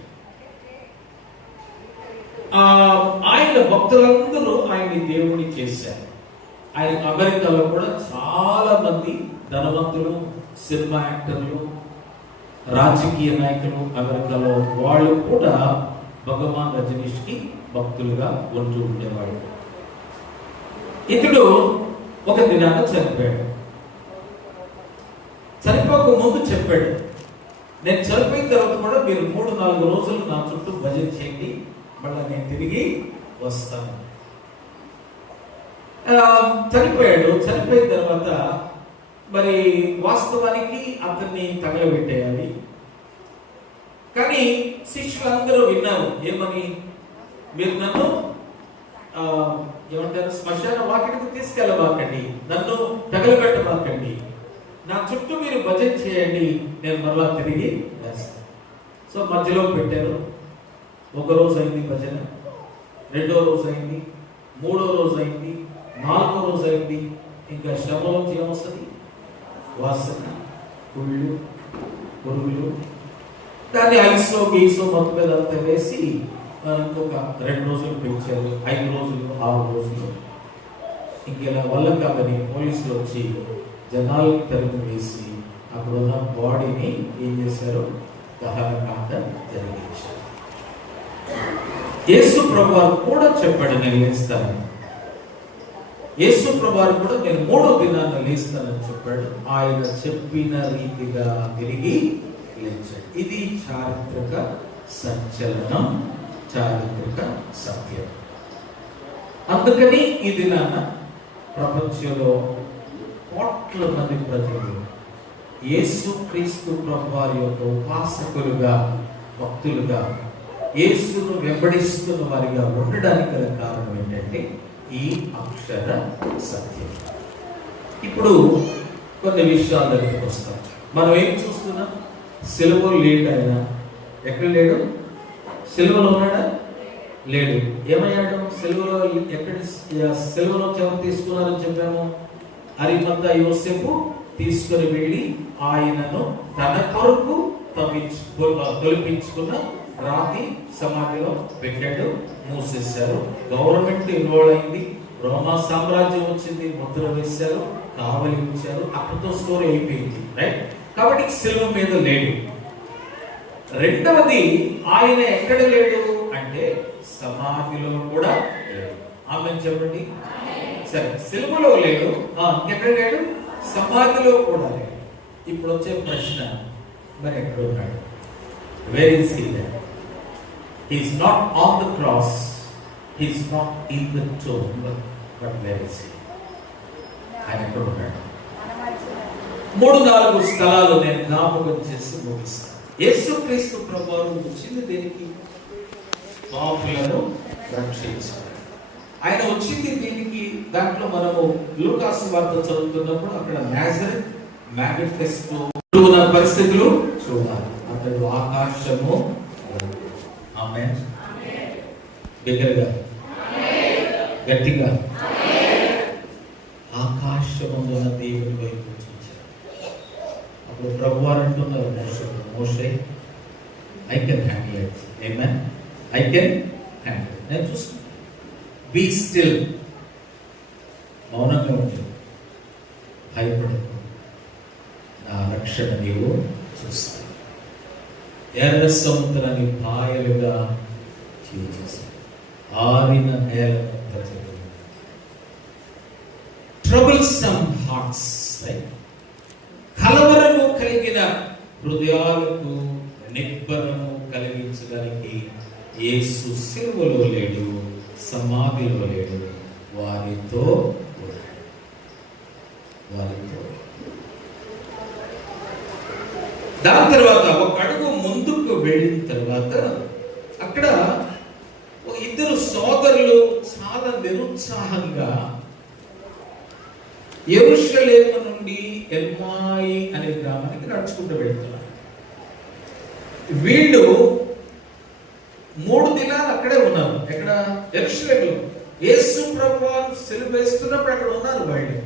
ఆయన భక్తులందరూ ఆయన్ని దేవుని చేశారు. ఆయన అమెరికాలో కూడా చాలా మంది ధనవంతులు, సినిమా యాక్టర్లు, రాజకీయ నాయకులు అమెరికాలో వాళ్ళు కూడా భగవాన్ రజనీష్ కి భక్తులుగా ఉంటూ ఉండేవాడు. ఇతడు ఒక దినాన చనిపోయాడు. చనిపోక ముందు చెప్పాడు, నేను చనిపోయిన తర్వాత కూడా మీరు 3-4 రోజులు నా చుట్టూ భజన చేయండి, మళ్ళీ నేను తిరిగి వస్తాను. చనిపోయాడు. చనిపోయిన తర్వాత మరి వాస్తవానికి అతన్ని తగలబెట్టేయాలి. కానీ శిష్యులందరూ విన్నారు. ఏమని? మీరు నన్ను ఏమంటారు, శ్మశాన వాకిటికి తీసుకెళ్ళబాకండి, నన్ను తగలబెట్టబాకండి, నా చుట్టూ మీరు భజన చేయండి, నేను మరలా తిరిగి వేస్తాను. సో మధ్యలో పెట్టారు. 1 రోజు అయింది భజన, 2వ రోజు అయింది, 3వ రోజు అయింది, 4వ రోజు అయింది. ఇంకా శ్రమలోంచి ఏమొస్తుంది? వాసన, కుళ్ళు, పురుగులు. దాన్ని ఐసో గీసో మొత్తం మీద అంతా వేసి ఇంకొక 2 రోజులు పెంచారు. 5 రోజులు, 6 రోజులు. ఇంకెలా వల్ల కాదని పోలీసులు వచ్చి జనాలు తరిమి వేసి అక్కడున్న బాడీని ఏం చేశారు? దహనకాండ జరిగించారు. యేసు ప్రభువారు కూడా చెప్పాడు, నేను లేస్తాను. యేసు ప్రభువారు కూడా నేను 3వ దినాన లేస్తానని చెప్పాడు. ఆయన చెప్పిన రీతిగా తిరిగి లేచాడు. ఇది చారిత్రక సంచలనం, చారిత్రక సత్యం. అందుకని ఈ దినాన ప్రపంచంలో కోట్ల మంది ప్రజలు యేసుక్రీస్తు ప్రభువారి యొక్క ఉపాసకులుగా, భక్తులుగా, యేసును వెంబడిస్తున్న వారిగా ఉండడానికి గల కారణం ఏంటంటే ఈ అక్షర సత్యం. ఇప్పుడు కొన్ని విషయాల దగ్గరికి వస్తాం. మనం ఏం చూస్తున్నాం? సిలువలో లేడు ఆయన. ఎక్కడ లేడు? సిలువలో ఉన్నాడా? లేడు. ఏమయ్యాడు? సిలువలో ఎక్కడ? సిలువలో ఎవరు తీసుకున్నారని చెప్పాము? అరిమత్తా యోసేపు తీసుకొని వెళ్ళి ఆయనను తన కొరకు తొలిపించుకున్న రాతి సమాధిలో పెట్టాడు, మూసేశారు. గవర్నమెంట్ ఇన్వాల్వ్ అయింది, రోమా సామ్రాజ్యం వచ్చింది, ముద్ర వేశారు, కావలి ఇచ్చారు, అక్కడితో స్టోరీ అయిపోయింది. రైట్? కాబట్టి సిలువ మీద లేడు. రెండవది, ఆయన ఎక్కడ లేడు అంటే సమాధిలో కూడా లేడు. ఆమె చెప్పండి. సరే, సిలువలో లేడు, ఎక్కడ లేడు? సమాధిలో కూడా లేడు. ఇప్పుడు వచ్చే ప్రశ్న, మరి ఎక్కడ ఉన్నాడు? Where is he? He is not on the cross, he is not in the tomb, but where is he? ఆయన ఎక్కడ ఉన్నాడు? 3-4 స్థలాలు నేను జ్ఞాపకం చేసి ముగిస్తాను. యేసుక్రీస్తు ప్రభువు వచ్చింది దేనికి? పాపులను రక్షించాలి. ఆయన వచ్చింది దేనికి? దాంట్లో మనము లూకాసు వార్త చదువుతున్నప్పుడు అక్కడ నాజరేత్ మానిఫెస్టో ఉన్న పరిస్థితులు చూడాలి. అతడు ఆకాశము, ఆమేన్, దగ్గరగా గట్టిగా ఆకాశమున్న దేవుని వైపు చూచారు. అప్పుడు ప్రభువారు అంటున్నారు Moshe, I can handle it. Amen, I can handle it. నేను చూస్తున్నాను. బీ స్టిల్, మౌనంగా ఉండి భయపడకు, నా రక్షణ నీవు చూస్తావు. ఎర్ర సముద్రాన్ని పాయలుగా చేసేస్తావు, ఆరిన నేలను ప్రజలు. ట్రబుల్సమ్ హార్ట్స్, కలవరము కలిగిన హృదయాలకు నిబ్బరము కలిగించడానికి యేసు సిలువలో లేడు, సమాధిలో లేడు, వారితో దాని తర్వాత ఒక అడుగు ముందుకు వెళ్ళిన తర్వాత అక్కడ ఇద్దరు సోదరులు చాలా నిరుత్సాహంగా యెరూషలేము నుండి ఎమ్మాయి అనే గ్రామానికి నడుచుకుంటూ వెళ్తున్నారు. వీళ్ళు 3 దినాలు అక్కడే ఉన్నారు. ఎక్కడ? యెరూషలేములో. యేసు ప్రభువును సిలువ వేస్తున్నప్పుడు అక్కడ ఉన్నారు. వాళ్ళు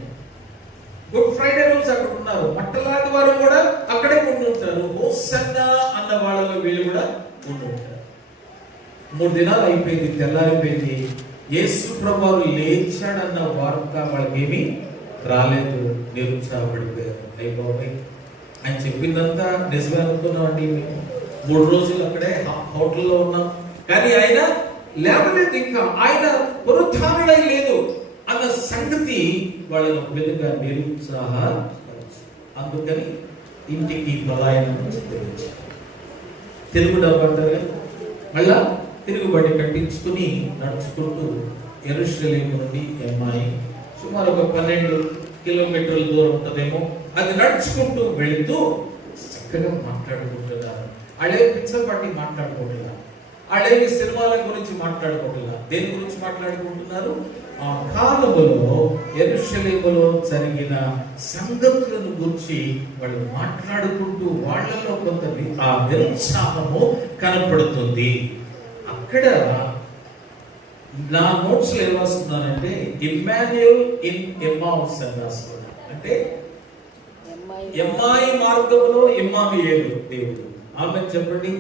గుడ్ ఫ్రైడే రోజు అక్కడ ఉన్నారు. మట్టలాది వారు కూడా అక్కడే ఉంటుంటారు. హోసన్నా అన్న వాళ్ళలో వీళ్ళు కూడా ఉంటుంటారు. 3 దినాలు అయిపోయింది, తెల్లారిపోయింది. యేసు ప్రభువు లేచాడన్న వార్త వాళ్ళకేమీ రాలేదు. నిరుత్సాహపడిపోయారు. అయిపోయి ఆయన చెప్పిందంతా నిజమే అనుకున్నామండి. 3 రోజులు అక్కడే హోటల్లో ఉన్నాం, కానీ ఆయన లేవలేదు, ఇంకా ఆయన పునరుత్థానుడై లేదు అన్న సంగతి వాళ్ళను పెద్దగా నిరుత్సాహ. అందుకని ఇంటికి పలాయనం తిరుగుడంటారు. మళ్ళా తిరుగుబడి కట్టించుకుని నడుచుకుంటూ యెరూషలేము నుండి ఎమ్మాయి సుమారు ఒక 12 కిలోమీటర్ల దూరం ఉంటుందేమో, అది నడుచుకుంటూ వెళుతూ చక్కగా మాట్లాడుకుంటున్నారు. అడే పిచ్చపాటి మాట్లాడుకుంటున్నారు. అడేవి సినిమాల గురించి మాట్లాడుకుంటున్నారు. దేని గురించి మాట్లాడుకుంటున్నారు? ఆ కాలములో యెరూషలేములో జరిగిన సంగతులను గురించి వాళ్ళు మాట్లాడుకుంటూ వాళ్ళలో కొంత ఆ నిరుత్సాహము కనపడుతుంది. అక్కడ నా నోట్స్ లో ఏం రాస్తున్నానంటే ఇమ్మాన్యుయల్ ఇన్ ఎమ్మావుస్ అని రాస్తున్నాను. అంటే ఎమ్మాయి మార్గంలో ఇమ్మానుయేలు దేవుడు. ఆమె చెప్పండి.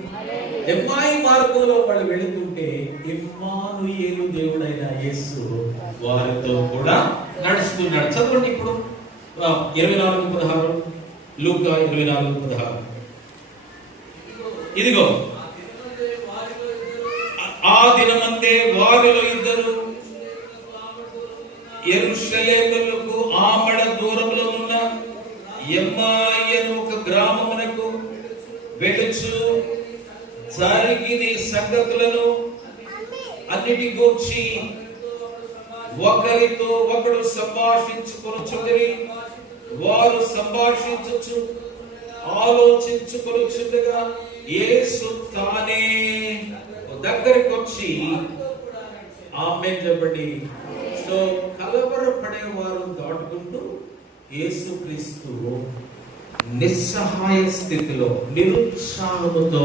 ఎమ్మాయి మార్గంలో వాళ్ళు వెళుతుంటే ఇమ్మానుయేలు దేవుడైన యేసు వారితో కూడా నడుస్తున్నాడు. చదవండి ఇప్పుడు 24:16, లూకా 24:16. ఇదిగో ఆ దినమందే వారిలో ఇద్దరు యెరూషలేమునకు ఆమడ దూరంలో ఉన్న ఎమ్మాయి అను ఒక గ్రామమునకు వెలుచు జరిగిన సంగతులను అన్నిటి గూర్చి ఒకరితో ఒకడు సంభాషించుకొనుచుండిరి. వారు సంభాషించుచు ఆలోచించుకొనుచుండగా యేసు తానే దగ్గరికి వచ్చి ఆమేన్ చెప్పండి. సో కలవరపడేవారు దాటుకుంటూ యేసుక్రీస్తు నిస్సహాయ స్థితిలో నిరుత్సాహముతో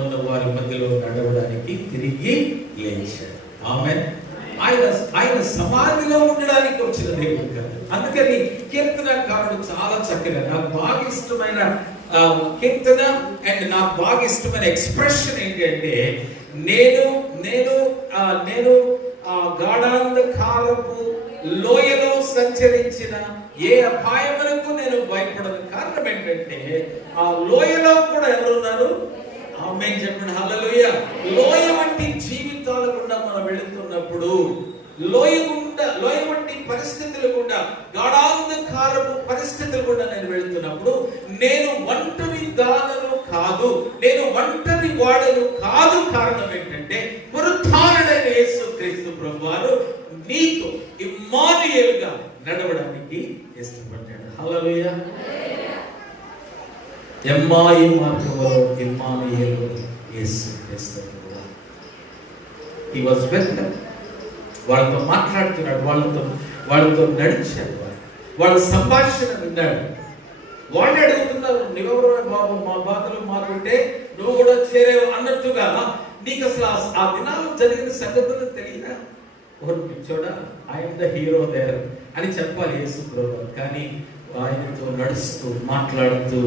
ఉన్న వారి మధ్యలో నడవడానికి తిరిగి లేచాడు. ఆమేన్. ఆయన సమాధిలో ఉండడానికి వచ్చిన దేవుడు కాదు, అందుకని కీర్తనకారుడు చాలా చక్కగా, నాకు బాగా ఇష్టమైన కీర్తన అండ్ నాకు బాగా ఇష్టమైన ఎక్స్ప్రెషన్ ఏంటంటే, నేను నేను నేను గాఢాంధకారపు లోయలో సంచరించిన ఏ అపాయములకు నేను భయపడను. కారణం ఏంటంటే ఆ లోయలో కూడా ఎవరున్నారు? ఆమేన్ చెప్పండి, హల్లెలూయా. లోయ వంటి జీవితాల గుండా మనం వెళుతున్నప్పుడు, లోయ వంటి పరిస్థితులు గుండా, గాఢాంధకారపు పరిస్థితుల గుండా నేను వెళుతున్నప్పుడు, నేను ఒంటరి దానను కాదు, నేను ఒంటరి వాడను కాదు. కారణం ఏంటంటే పునరుత్థానుడైన యేసుక్రీస్తు ప్రభువారు నీతో ఇమ్మానుయేలుగా నడవడానికి ఇష్టపడ్డాడు. హల్లెలూయా. ఎమ్మాయి మార్గంలో ఇమ్మానుయేలు యేసుక్రీస్తు ప్రభువారు. He was with them. వాళ్ళతో మాట్లాడుతున్నాడు, వాళ్ళతో నడిచాడు, వాళ్ళ సంభాషణ విన్నాడు. వాళ్ళు అడుగుతున్నారు, నువ్వెవరో బాబు, మా బాధలు మాకుంటే నువ్వు కూడా చేరేవు అన్నట్టుగా. నీకు అసలు ఆ దినాలు జరిగిన సంగతులు తెలియదా? పిచ్చోడా, ఐఎమ్ ద హీరో దేర్ అని చెప్పాలి యేసు ప్రభువు. కానీ ఆయనతో నడుస్తూ మాట్లాడుతూ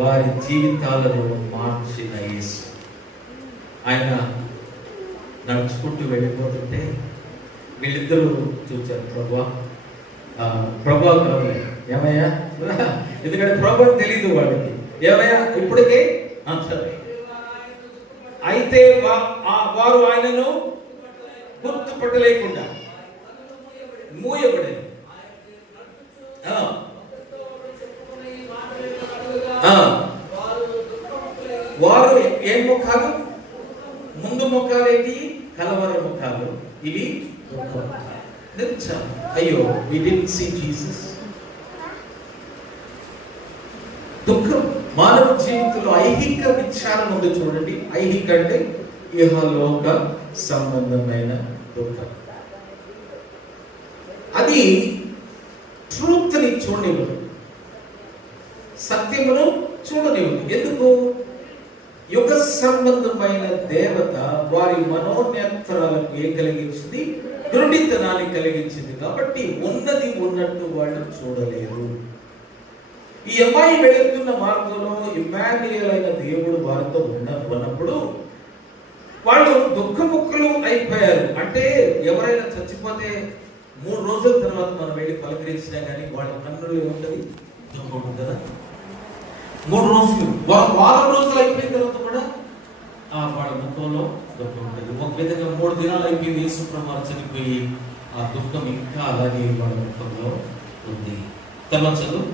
వారి జీవితాలను మార్చిన యేసు, ఆయన నడుచుకుంటూ వెళ్ళిపోతుంటే వీళ్ళిద్దరూ చూచారు, ప్రభా కాదు, ఏమయ్యా, ఎందుకంటే ప్రభు తెలీదు వాళ్ళకి. ఏమయ్యా ఇప్పటికే సరే. అయితే వారు ఆయనను గుర్తుపట్టలేకుండా మూయబడేది. వారు ఏం ముఖాలు? ముందు ముఖాలు ఏంటి? కలవర ముఖాలు. ఇవి అయ్యో, we didn't see Jesus. దుఃఖం మానవ జీవితంలో ఐహిక విచారం ఉంది చూడండి. ఐహిక అంటే ఇహలోక సంబంధమైన దుఃఖం. అది ట్రూత్ని చూడనివ్వదు, సత్యమును చూడనివ్వదు. ఎందుకు? యుగ సంబంధమైన దేవత వారి మనోనేత్రాలకు ఏం కలిగించింది? దృఢితనాన్ని కలిగించింది. కాబట్టి ఉన్నది ఉన్నట్టు వాళ్ళు చూడలేరు. ఈ అమ్మాయి వెళుతున్న మార్గంలో ఇమ్మాన్యుయేల్ అయిన దేవుడు వారితో ఉన్నప్పుడు వాళ్ళు దుఃఖముఖులు అయిపోయారు. అంటే ఎవరైనా చచ్చిపోతే 3 రోజుల తర్వాత మనం వెళ్ళి పలకరించినా కానీ వాళ్ళ కన్నులు ఏముంటది? దుఃఖం ఉంటుంది కదా. 3 రోజులు, వారం రోజులు అయిపోయిన తర్వాత కూడా వాళ్ళ ముఖంలో దుఃఖం ఉంటుంది. ఒక విధంగా 3 దినాలు అయిపోయింది యేసు ప్రభువు చనిపోయి, ఆ దుఃఖం ఇంకా అలాగే వాళ్ళ ముఖంలో ఉంది. తర్వాత చదువు.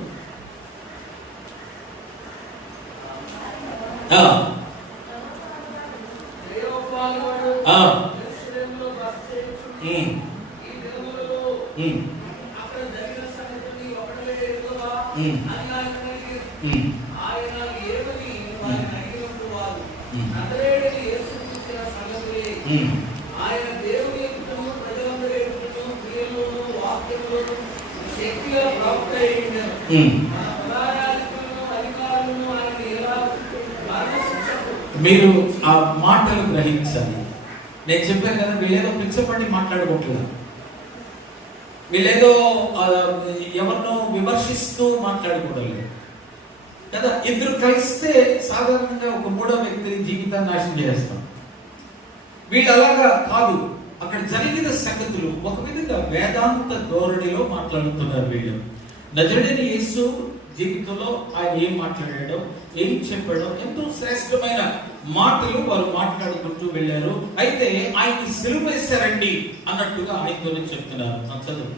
ఆయన దేవుని ఎదుటను ప్రజలందరి ఎదుటను క్రియలోను వాక్యములోను శక్తిగా ప్రవక్త అయ్యిండెను. అధికారులను ఆయన ఎలా మరణశిక్షకు. మీరు ఆ మాటలు గ్రహించాలి. నేను చెప్పాను కదా, వీళ్ళేదో పిచ్చపడి మాట్లాడుకుంటున్నారు, వీళ్ళేదో ఎవరినో విమర్శిస్తూ మాట్లాడుకోవడం కదా. ఇద్దరు కలిస్తే సాధారణంగా ఒక 3వ వ్యక్తి జీవితాన్ని నాశనం చేస్తాం. వీళ్ళు అలాగా కాదు. అక్కడ జరిగిన సంగతులు ఒక విధంగా వేదాంత ధోరణిలో మాట్లాడుతున్నారు వీళ్ళు. నజరేయుడైన యేసు జీవితంలో ఆయన ఏం మాట్లాడాడో, ఏం చెప్పాడో, ఎంతో శ్రేష్టమైన మాటలు వారు మాట్లాడుకుంటూ వెళ్ళారు. అయితే ఆయన సిలువ వేశారండి అన్నట్టుగా ఆయనతోనే చెప్తున్నారు. చదువు.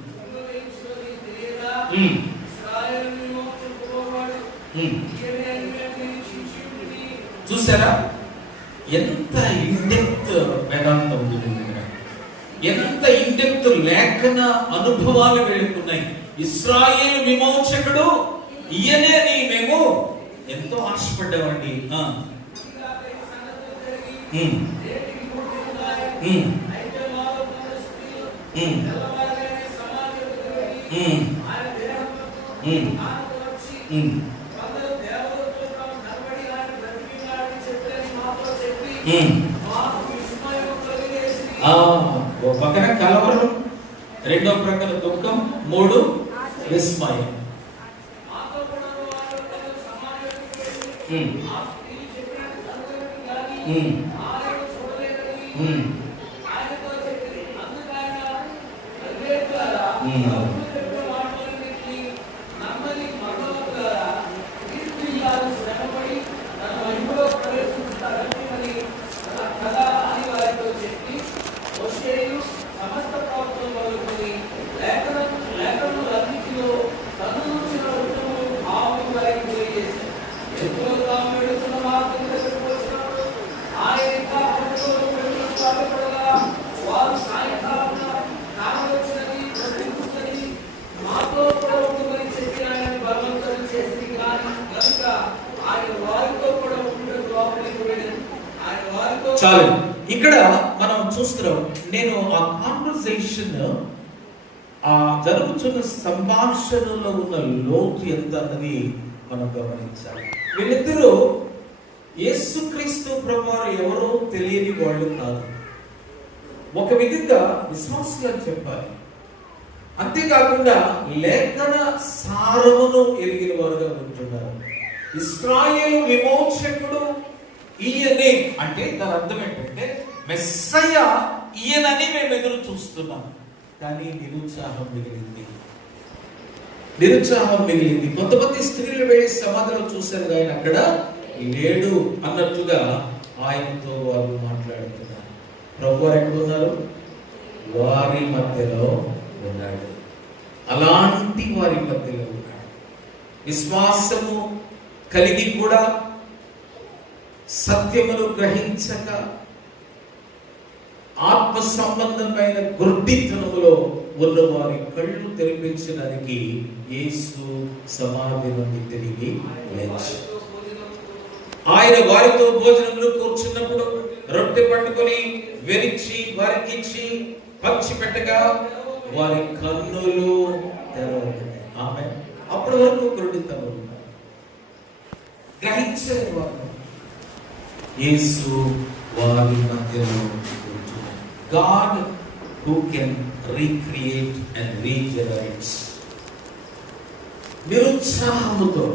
చూసారా ఎంత ఇండెప్త్ వేదాంతం ఉంది, ఎంత ఇండెప్త్ లేఖన అనుభవాలు వెళుతున్నాయి. ఇశ్రాయేలు విమోచకుడు ఈయనే అని మేము ఎంతో ఆశపడ్డామండి. పక్కన కలవరం, రెండో ప్రక్కన దుఃఖం, 3 విస్మయం. మాతో కూడా వారు సమాధానం ఉమ్, వీళ్ళు చెప్పినట్టు చదవలేదు కానీ ఉమ్, ఆయన చూడలేదని ఉమ్, ఆయనతో చెప్పి అందుకైనా వివేకులారా, ఉమ్. ప్రభువు చెప్పిన మాటలన్నిటినీ నమ్మని మగవారులారా, క్రీస్తు ఇలాగ శ్రమపడి తన మహిమలో ప్రవేశిస్తారని కదా అని వారితో చెప్పి మోషేయు సమస్త ప్రవక్తలు మొదలుకొని లేఖనములన్నిటిలో తనూర్చిన వృత్తములు భావము వారికి తెలియజేశారు. ఎప్పుడో తాము వెళుతున్న మార్గం దగ్గరకు వచ్చినప్పుడు ఆయన ఇంకా పట్టుకోలు వెళ్ళిన బాధపడగా వారు సాయంకాలం కావలసినది ప్రతిష్ఠించని మాతో కూడా ఉంటుందని చెప్పి ఆయనని బలవంతం చేసి కానీ కనుక ఆయన వారితో కూడా ఉండే లోపలికి వెళ్ళింది. ఆయన వారితో చాలు. ఇక్కడ మనం చూస్తున్నాం, నేను ఆ కాన్వర్సేషన్, ఆ జరుగుతున్న సంభాషణలో ఉన్న లోతు ఎంత అన్నది మనం గమనించాలి. వీళ్ళిద్దరూ యేసుక్రీస్తు ప్రభువారు ఎవరో తెలియని వాళ్ళు కాదు. ఒక విధంగా విశ్వాసులు చెప్పాలి. అంతేకాకుండా లేఖన సారమును ఎరిగిన వారుగా ఉంటున్నారు. ఇశ్రాయేలు విమోచకుడు ఈయనే అంటే దాని అర్థం ఏంటంటే మెస్సయ్య ఈయనని మేము ఎదురు చూస్తున్నాం. కానీ నిరుత్సాహం మిగిలింది. కొంతమంది స్త్రీలు వెళ్ళి సమాధిలో చూశారు, ఆయన అక్కడ లేడు అన్నట్టుగా ఆయనతో వారు మాట్లాడుతున్నారు. ప్రభు ఎక్కడ ఉన్నారు? వారి మధ్యలో ఉన్నాడు. అలాంటి వారి మధ్యలో ఉన్నాడు. విశ్వాసము కలిగి కూడా సత్యమును గ్రహించక ఆత్మ సంబంధమైన గుర్డితనములో ఉన్న వారి కళ్ళు తెరిపించడానికి యేసు సమాధి నుండి తిరిగి లేచి ఆయన వారితో భోజనంలో కూర్చున్నప్పుడు రొట్టె పట్టుకొని వెరిచి వారికి ఇచ్చి పంచి పెట్టగా వారి కన్నులు తెరవబడ్డాయి. ఆమె అప్పటి వరకు గుర్డితనం గ్రహించే వారు యేసు వారి మధ్యలో ఉంటున్నాడు. God who can recreate and regenerate. నిరుత్సాహముతో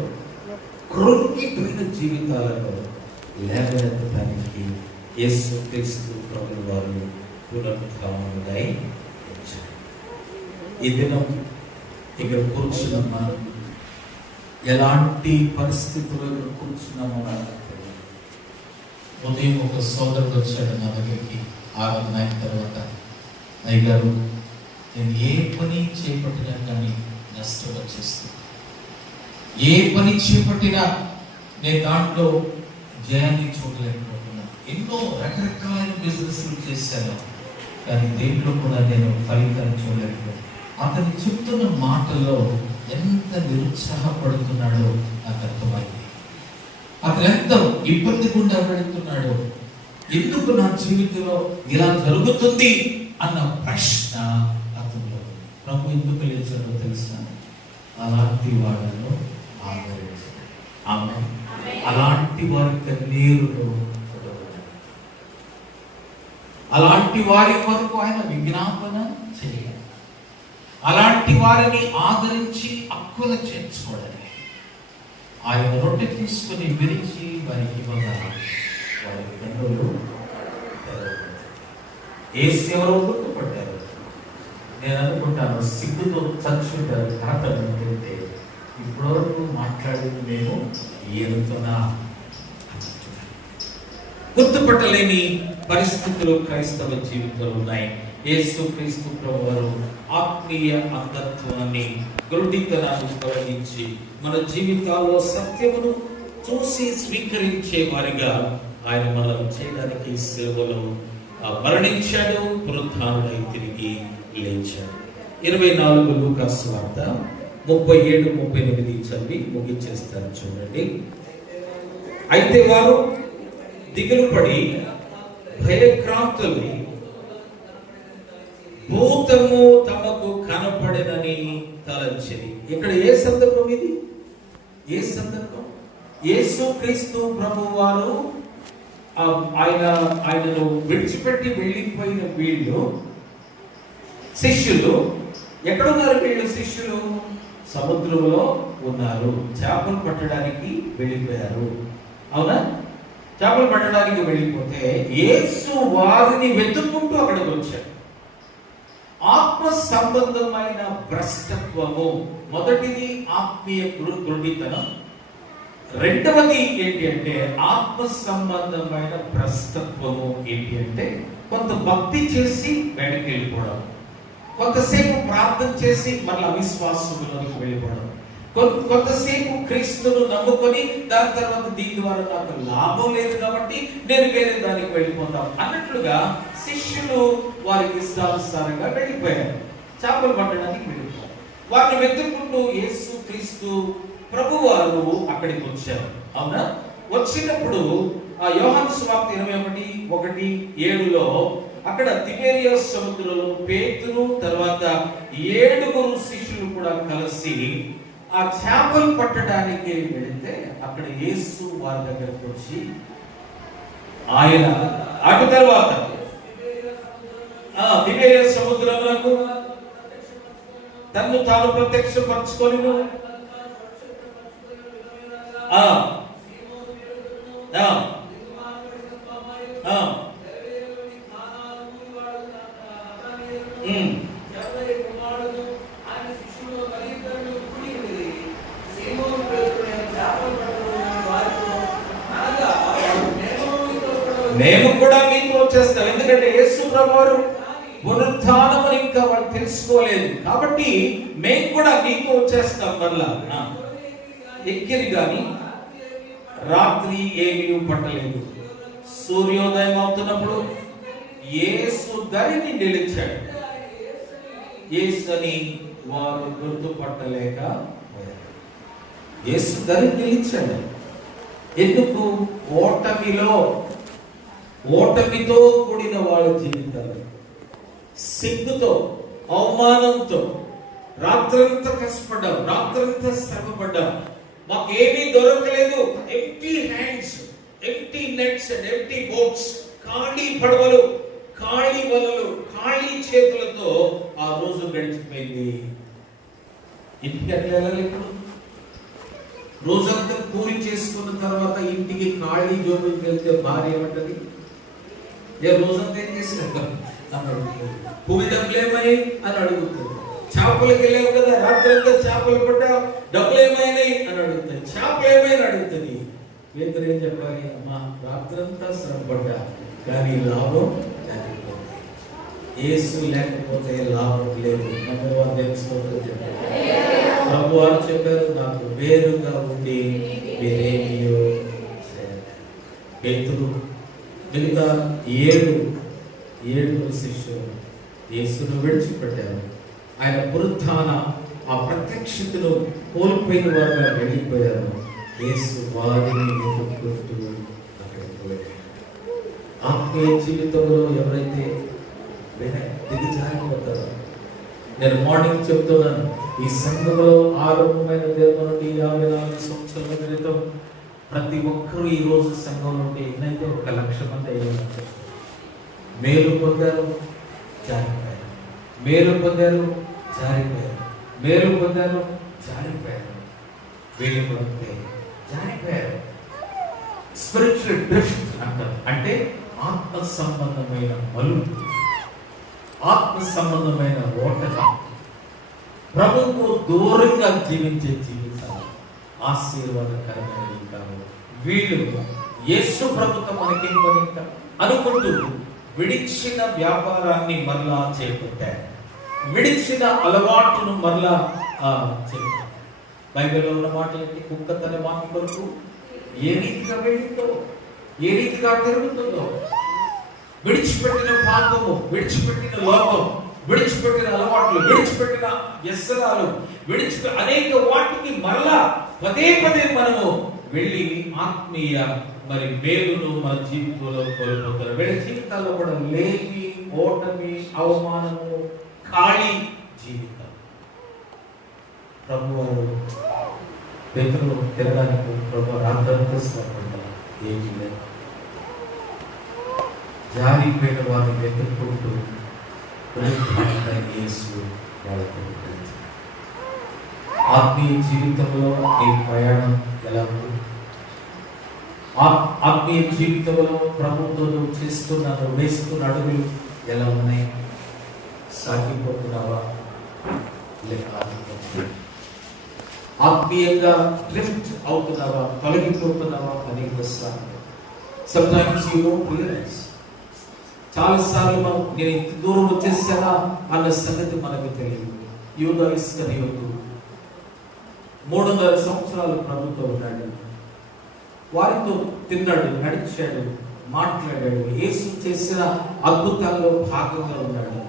కృంగిపోయిన జీవితాలను లేవనెత్తడానికి యేసుక్రీస్తు ప్రభువు వారు పునరుద్ధానుడై వచ్చారు. ఈ దినం ఇక్కడ కూర్చున్నామా, ఎలాంటి పరిస్థితుల్లో కూర్చున్నామో నాకు తెలియదు. ఉదయం ఒక సోదరుడు వచ్చాడు నా దగ్గరికి ఆరాధన అయిన తర్వాత, అయ్యగారు నేను ఏ పని చేపట్టినా కానీ నష్టం వచ్చేస్తుంది, ఏ పని చేపట్టినా నేను దాంట్లో జయాన్ని చూడలేకపోతున్నాను, ఎన్నో రకరకాలైన బిజినెస్లు చేశాను కానీ దేంట్లో కూడా నేను ఫలితాన్ని చూడలేకపోతున్నాను. అతను చెప్తున్న మాటల్లో ఎంత నిరుత్సాహపడుతున్నాడో నాకు అర్థమైంది. అతను ఎంత ఇబ్బంది గుండా వెళుతున్నాడో, ఎందుకు నా జీవితంలో ఇలా జరుగుతుంది అన్న ప్రశ్న అతనిలో. ప్రభు ఎందుకు లేచాడో తెలుసా? అలాంటి వాళ్ళను ఆదరించాడు. ఆమె అలాంటి వారి కన్నీరులో, అలాంటి వారి వరకు ఆయన విజ్ఞాపన చేయాలి, అలాంటి వారిని ఆదరించి హక్కులు చేర్చుకోవడానికి ఆయన రొట్టె తీసుకుని విరిచి వారికి ఇవ్వగా వారి కన్నులు ఏసు ఎవరో గుర్తుపడ్డారు. నేను అనుకుంటాను సిగ్గుతో చచ్చుంటారు తాత అనుకుంటే ఇప్పటివరకు మాట్లాడింది మేము ఏనుతున్నా. గుర్తుపట్టలేని పరిస్థితులు క్రైస్తవ జీవితంలో ఉన్నాయి. యేసుక్రీస్తు ప్రభువారు ఆత్మీయ అంధత్వాన్ని, గురుడితనాన్ని తొలగించి మన జీవితాల్లో సత్యమును చూసి స్వీకరించే వారిగా ఆయన మనం చేయడానికి సేవలో మరణించాడు, పునరుద్ధానుడై తిరిగి లేచాడు. 24 లూకా సువార్త 37-38 చదివి ముగించేస్తాను చూడండి. అయితే వారు దిగులు పడి భయక్రాంతులై భూతము తమకు కనపడనని తలంచిరి. ఇక్కడ ఏ సందర్భం ఇది? ఏ సందర్భం? యేసుక్రీస్తు ప్రభువారు ఆయనను విడిచిపెట్టి వెళ్ళిపోయిన వీళ్ళు శిష్యులు ఎక్కడున్నారు వీళ్ళు శిష్యులు? సముద్రంలో ఉన్నారు, చేపలు పట్టడానికి వెళ్ళిపోయారు. అవునా? చేపలు పట్టడానికి వెళ్ళిపోతే యేసు వారిని వెతుక్కుంటూ అక్కడికి వచ్చాడు. ఆత్మ సంబంధమైన భ్రష్టత్వము, మొదటిది ఆత్మీయ గురుడితనం, రెండవది ఏంటి అంటే ఆత్మ సంబంధమైన భ్రష్టత్వము ఏంటి అంటే కొంత భక్తి చేసి వెనక్కి వెళ్ళిపోవడం, కొంతసేపు ప్రార్థన చేసి మళ్ళీ అవిశ్వాసంలోకి వెళ్ళిపోవడం, కొంతసేపు క్రీస్తును నమ్ముకొని దాని తర్వాత దీని ద్వారా నాకు లాభం లేదు కాబట్టి నేను వేరే దానికి వెళ్ళిపోతాం అన్నట్లుగా శిష్యులు వారికి ఇష్టానుసారంగా వెళ్ళిపోయారు, చేపలు పట్టడానికి వెళ్ళిపోయారు. వారిని వెతుక్కుంటూ యేసు క్రీస్తు ప్రభు వారు అక్కడికి వచ్చారు. అవునా? వచ్చినప్పుడు ఆ యోహాను సువార్త 21:1-7లో అక్కడ తిబెరియస్ సముద్రంలో పేతురు తర్వాత 7 శిష్యులు కూడా కలిసి ఆ చేపలు పట్టడానికి వెళితే అక్కడ యేసు వారి దగ్గరకు వచ్చి ఆయన అటు తర్వాత తిబెరియస్ సముద్రమునకు తన్ను తాను ప్రత్యక్షపరచుకొని మేము కూడా మీతో వచ్చేస్తాం. ఎందుకంటే యేసు ప్రభువారు పునరుత్థానమును ఇంకా వాళ్ళు తెలుసుకోలేదు కాబట్టి మేము కూడా మీతో వచ్చేస్తాం. మళ్ళా ఎక్కిరి గాని రాత్రి ఏమీ పట్టలేదు. సూర్యోదయం అవుతున్నప్పుడు యేసు దరిని నిలిచాడు. యేసుని వారు గుర్తుపట్టలేక యేసు దరిని నిలిచాడు. ఎందుకు? ఓటమితో కూడిన వాళ్ళ జీవితాలు, సిగ్గుతో, అవమానంతో రాత్రంతా కష్టపడ్డాం, రాత్రంతా శ్రమపడ్డాం, మాకేమీ దొరకలేదు. Empty hands, empty nets and empty boats, ఖాళీ పడవలు, ఖాళీ వలలు, ఖాళీ చేతులతో ఆ రోజు గడిచిపోయింది. ఇంటికి అట్లా వెళ్ళాలి. ఇప్పుడు రోజంతా కూలి చేసుకున్న తర్వాత ఇంటికి ఖాళీ జోబుకి వెళ్తే భార్య ఏమంటది? ఏ రోజంతా ఏం చేసినాక అని అడుగుతుంది. కూలి డబ్బులు ఏమని అని అడుగుతుంది. చేపలకు వెళ్ళావు కదా, రాత్రి అంతా చేపలు పడ్డా, డబ్బులు ఏమైనాయి అని అడుగుతుంది. చేపలు ఏమైనా అడుగుతుంది. పేతురు ఏం చెప్పాలి? అమ్మా రాత్రంతా శ్రమపడ్డా కానీ లాభం లేకపోతే, యేసు లేకపోతే లాభం లేదు. నమ్మవారు తెలుసుకోవద్దని చెప్పారు. ప్రభు వారు చెప్పారు, నాకు వేరుగా ఉండి మీరేమీ చేయలేరు. పేతురు మిగతా 7 శిష్యులు యేసును విడిచిపెట్టారు. ఆయన పునరుత్థాన ఆ ప్రత్యక్షతను కోల్పోయిన వారుగా వెళ్ళిపోయారు. యేసు వారిని వెతుక్కుంటూ అక్కడికి వెళ్ళారు. ఆత్మీయ జీవితంలో ఎవరైతే దిగజారిపోతారో, నేను మార్నింగ్ చెప్తున్నాను, ఈ సంఘంలో ఆరంభమైన దేవుని నుండి 54 సంవత్సరాల క్రితం ప్రతి ఒక్కరూ ఈ రోజు సంఘంలో ఉంటే ఎన్నైతే 1,00,000 మంది అయ్యారు. మేలు పొందారు, జారిపోయారు. మేలు పొందారు, జారిపోయారు. మేలు పొందారు, జారిపోయారు. వీళ్ళు పొందితే జారిపోయారు. స్పిరిచువల్ డ్రిఫ్ట్ అంటారు. అంటే ఆత్మ సంబంధమైన మలుపు, ఆత్మ సంబంధమైన ఓటమి, ప్రభువుకు దూరంగా జీవించే జీవితాలు ఆశీర్వాదకరమైనవి కావు. వీళ్ళు యేసు ప్రభుత్వం మనకేం పని అనుకుంటూ విడిచిన వ్యాపారాన్ని మరలా చేపట్టారు, విడిచిన అలవాటును మరలా చేపట్టారు. బైబిల్లో ఉన్న మాట ఏంటి? కుక్క తన వాటి కొరకు ఏ రీతిగా వెళ్ళిందో, ఏ రీతిగా తిరుగుతుందో, విడిచిపెట్టిన పాపము, విడిచిపెట్టిన లోపం, విడిచిపెట్టిన అలవాట్లు, విడిచిపెట్టిన వ్యసనాలు, అనేక వాటికి మరలా పదే మనము వెళ్ళి ఆత్మీయ మరి మేలును మన జీవితంలో కోల్పోతారు. వీళ్ళ జీవితాల్లో కూడా లేమి, ఓటమి, అవమానము, ఖాళీ జీవితం. ప్రభు పేతురు తిరగడానికి ప్రభు రాత్రంతా శ్రమపడ్డారు, ఏమీ లేదు. జారిపోయిన వారిని వెతుక్కుంటూ యేసు వాళ్ళతో వెళ్తారు. ఆత్మీయ జీవితంలో నీ ప్రయాణం ఎలా ఉంది? ఆత్మీయ జీవితంలో ప్రభుత్వం నువ్వు వేస్తున్న అడుగులు ఎలా ఉన్నాయి? సాగిపోతున్నావా లేక ఆగిపోతున్నావా? ఆత్మీయంగా డ్రిఫ్ట్ అవుతున్నావా, తొలగిపోతున్నావా అనేక సార్లు. Sometimes you don't realize. చాలాసార్లు మనం నేను ఇంత దూరం వచ్చేసానా అన్న సంగతి మనకు తెలియదు. యూదా ఇస్కరియోతు 3.5 సంవత్సరాలు ప్రభుతో ఉన్నాడు. వారితో తిన్నాడు, నడిచాడు, మాట్లాడాడు, యేసు చేసిన అద్భుతాల్లో భాగంగా ఉన్నాడు.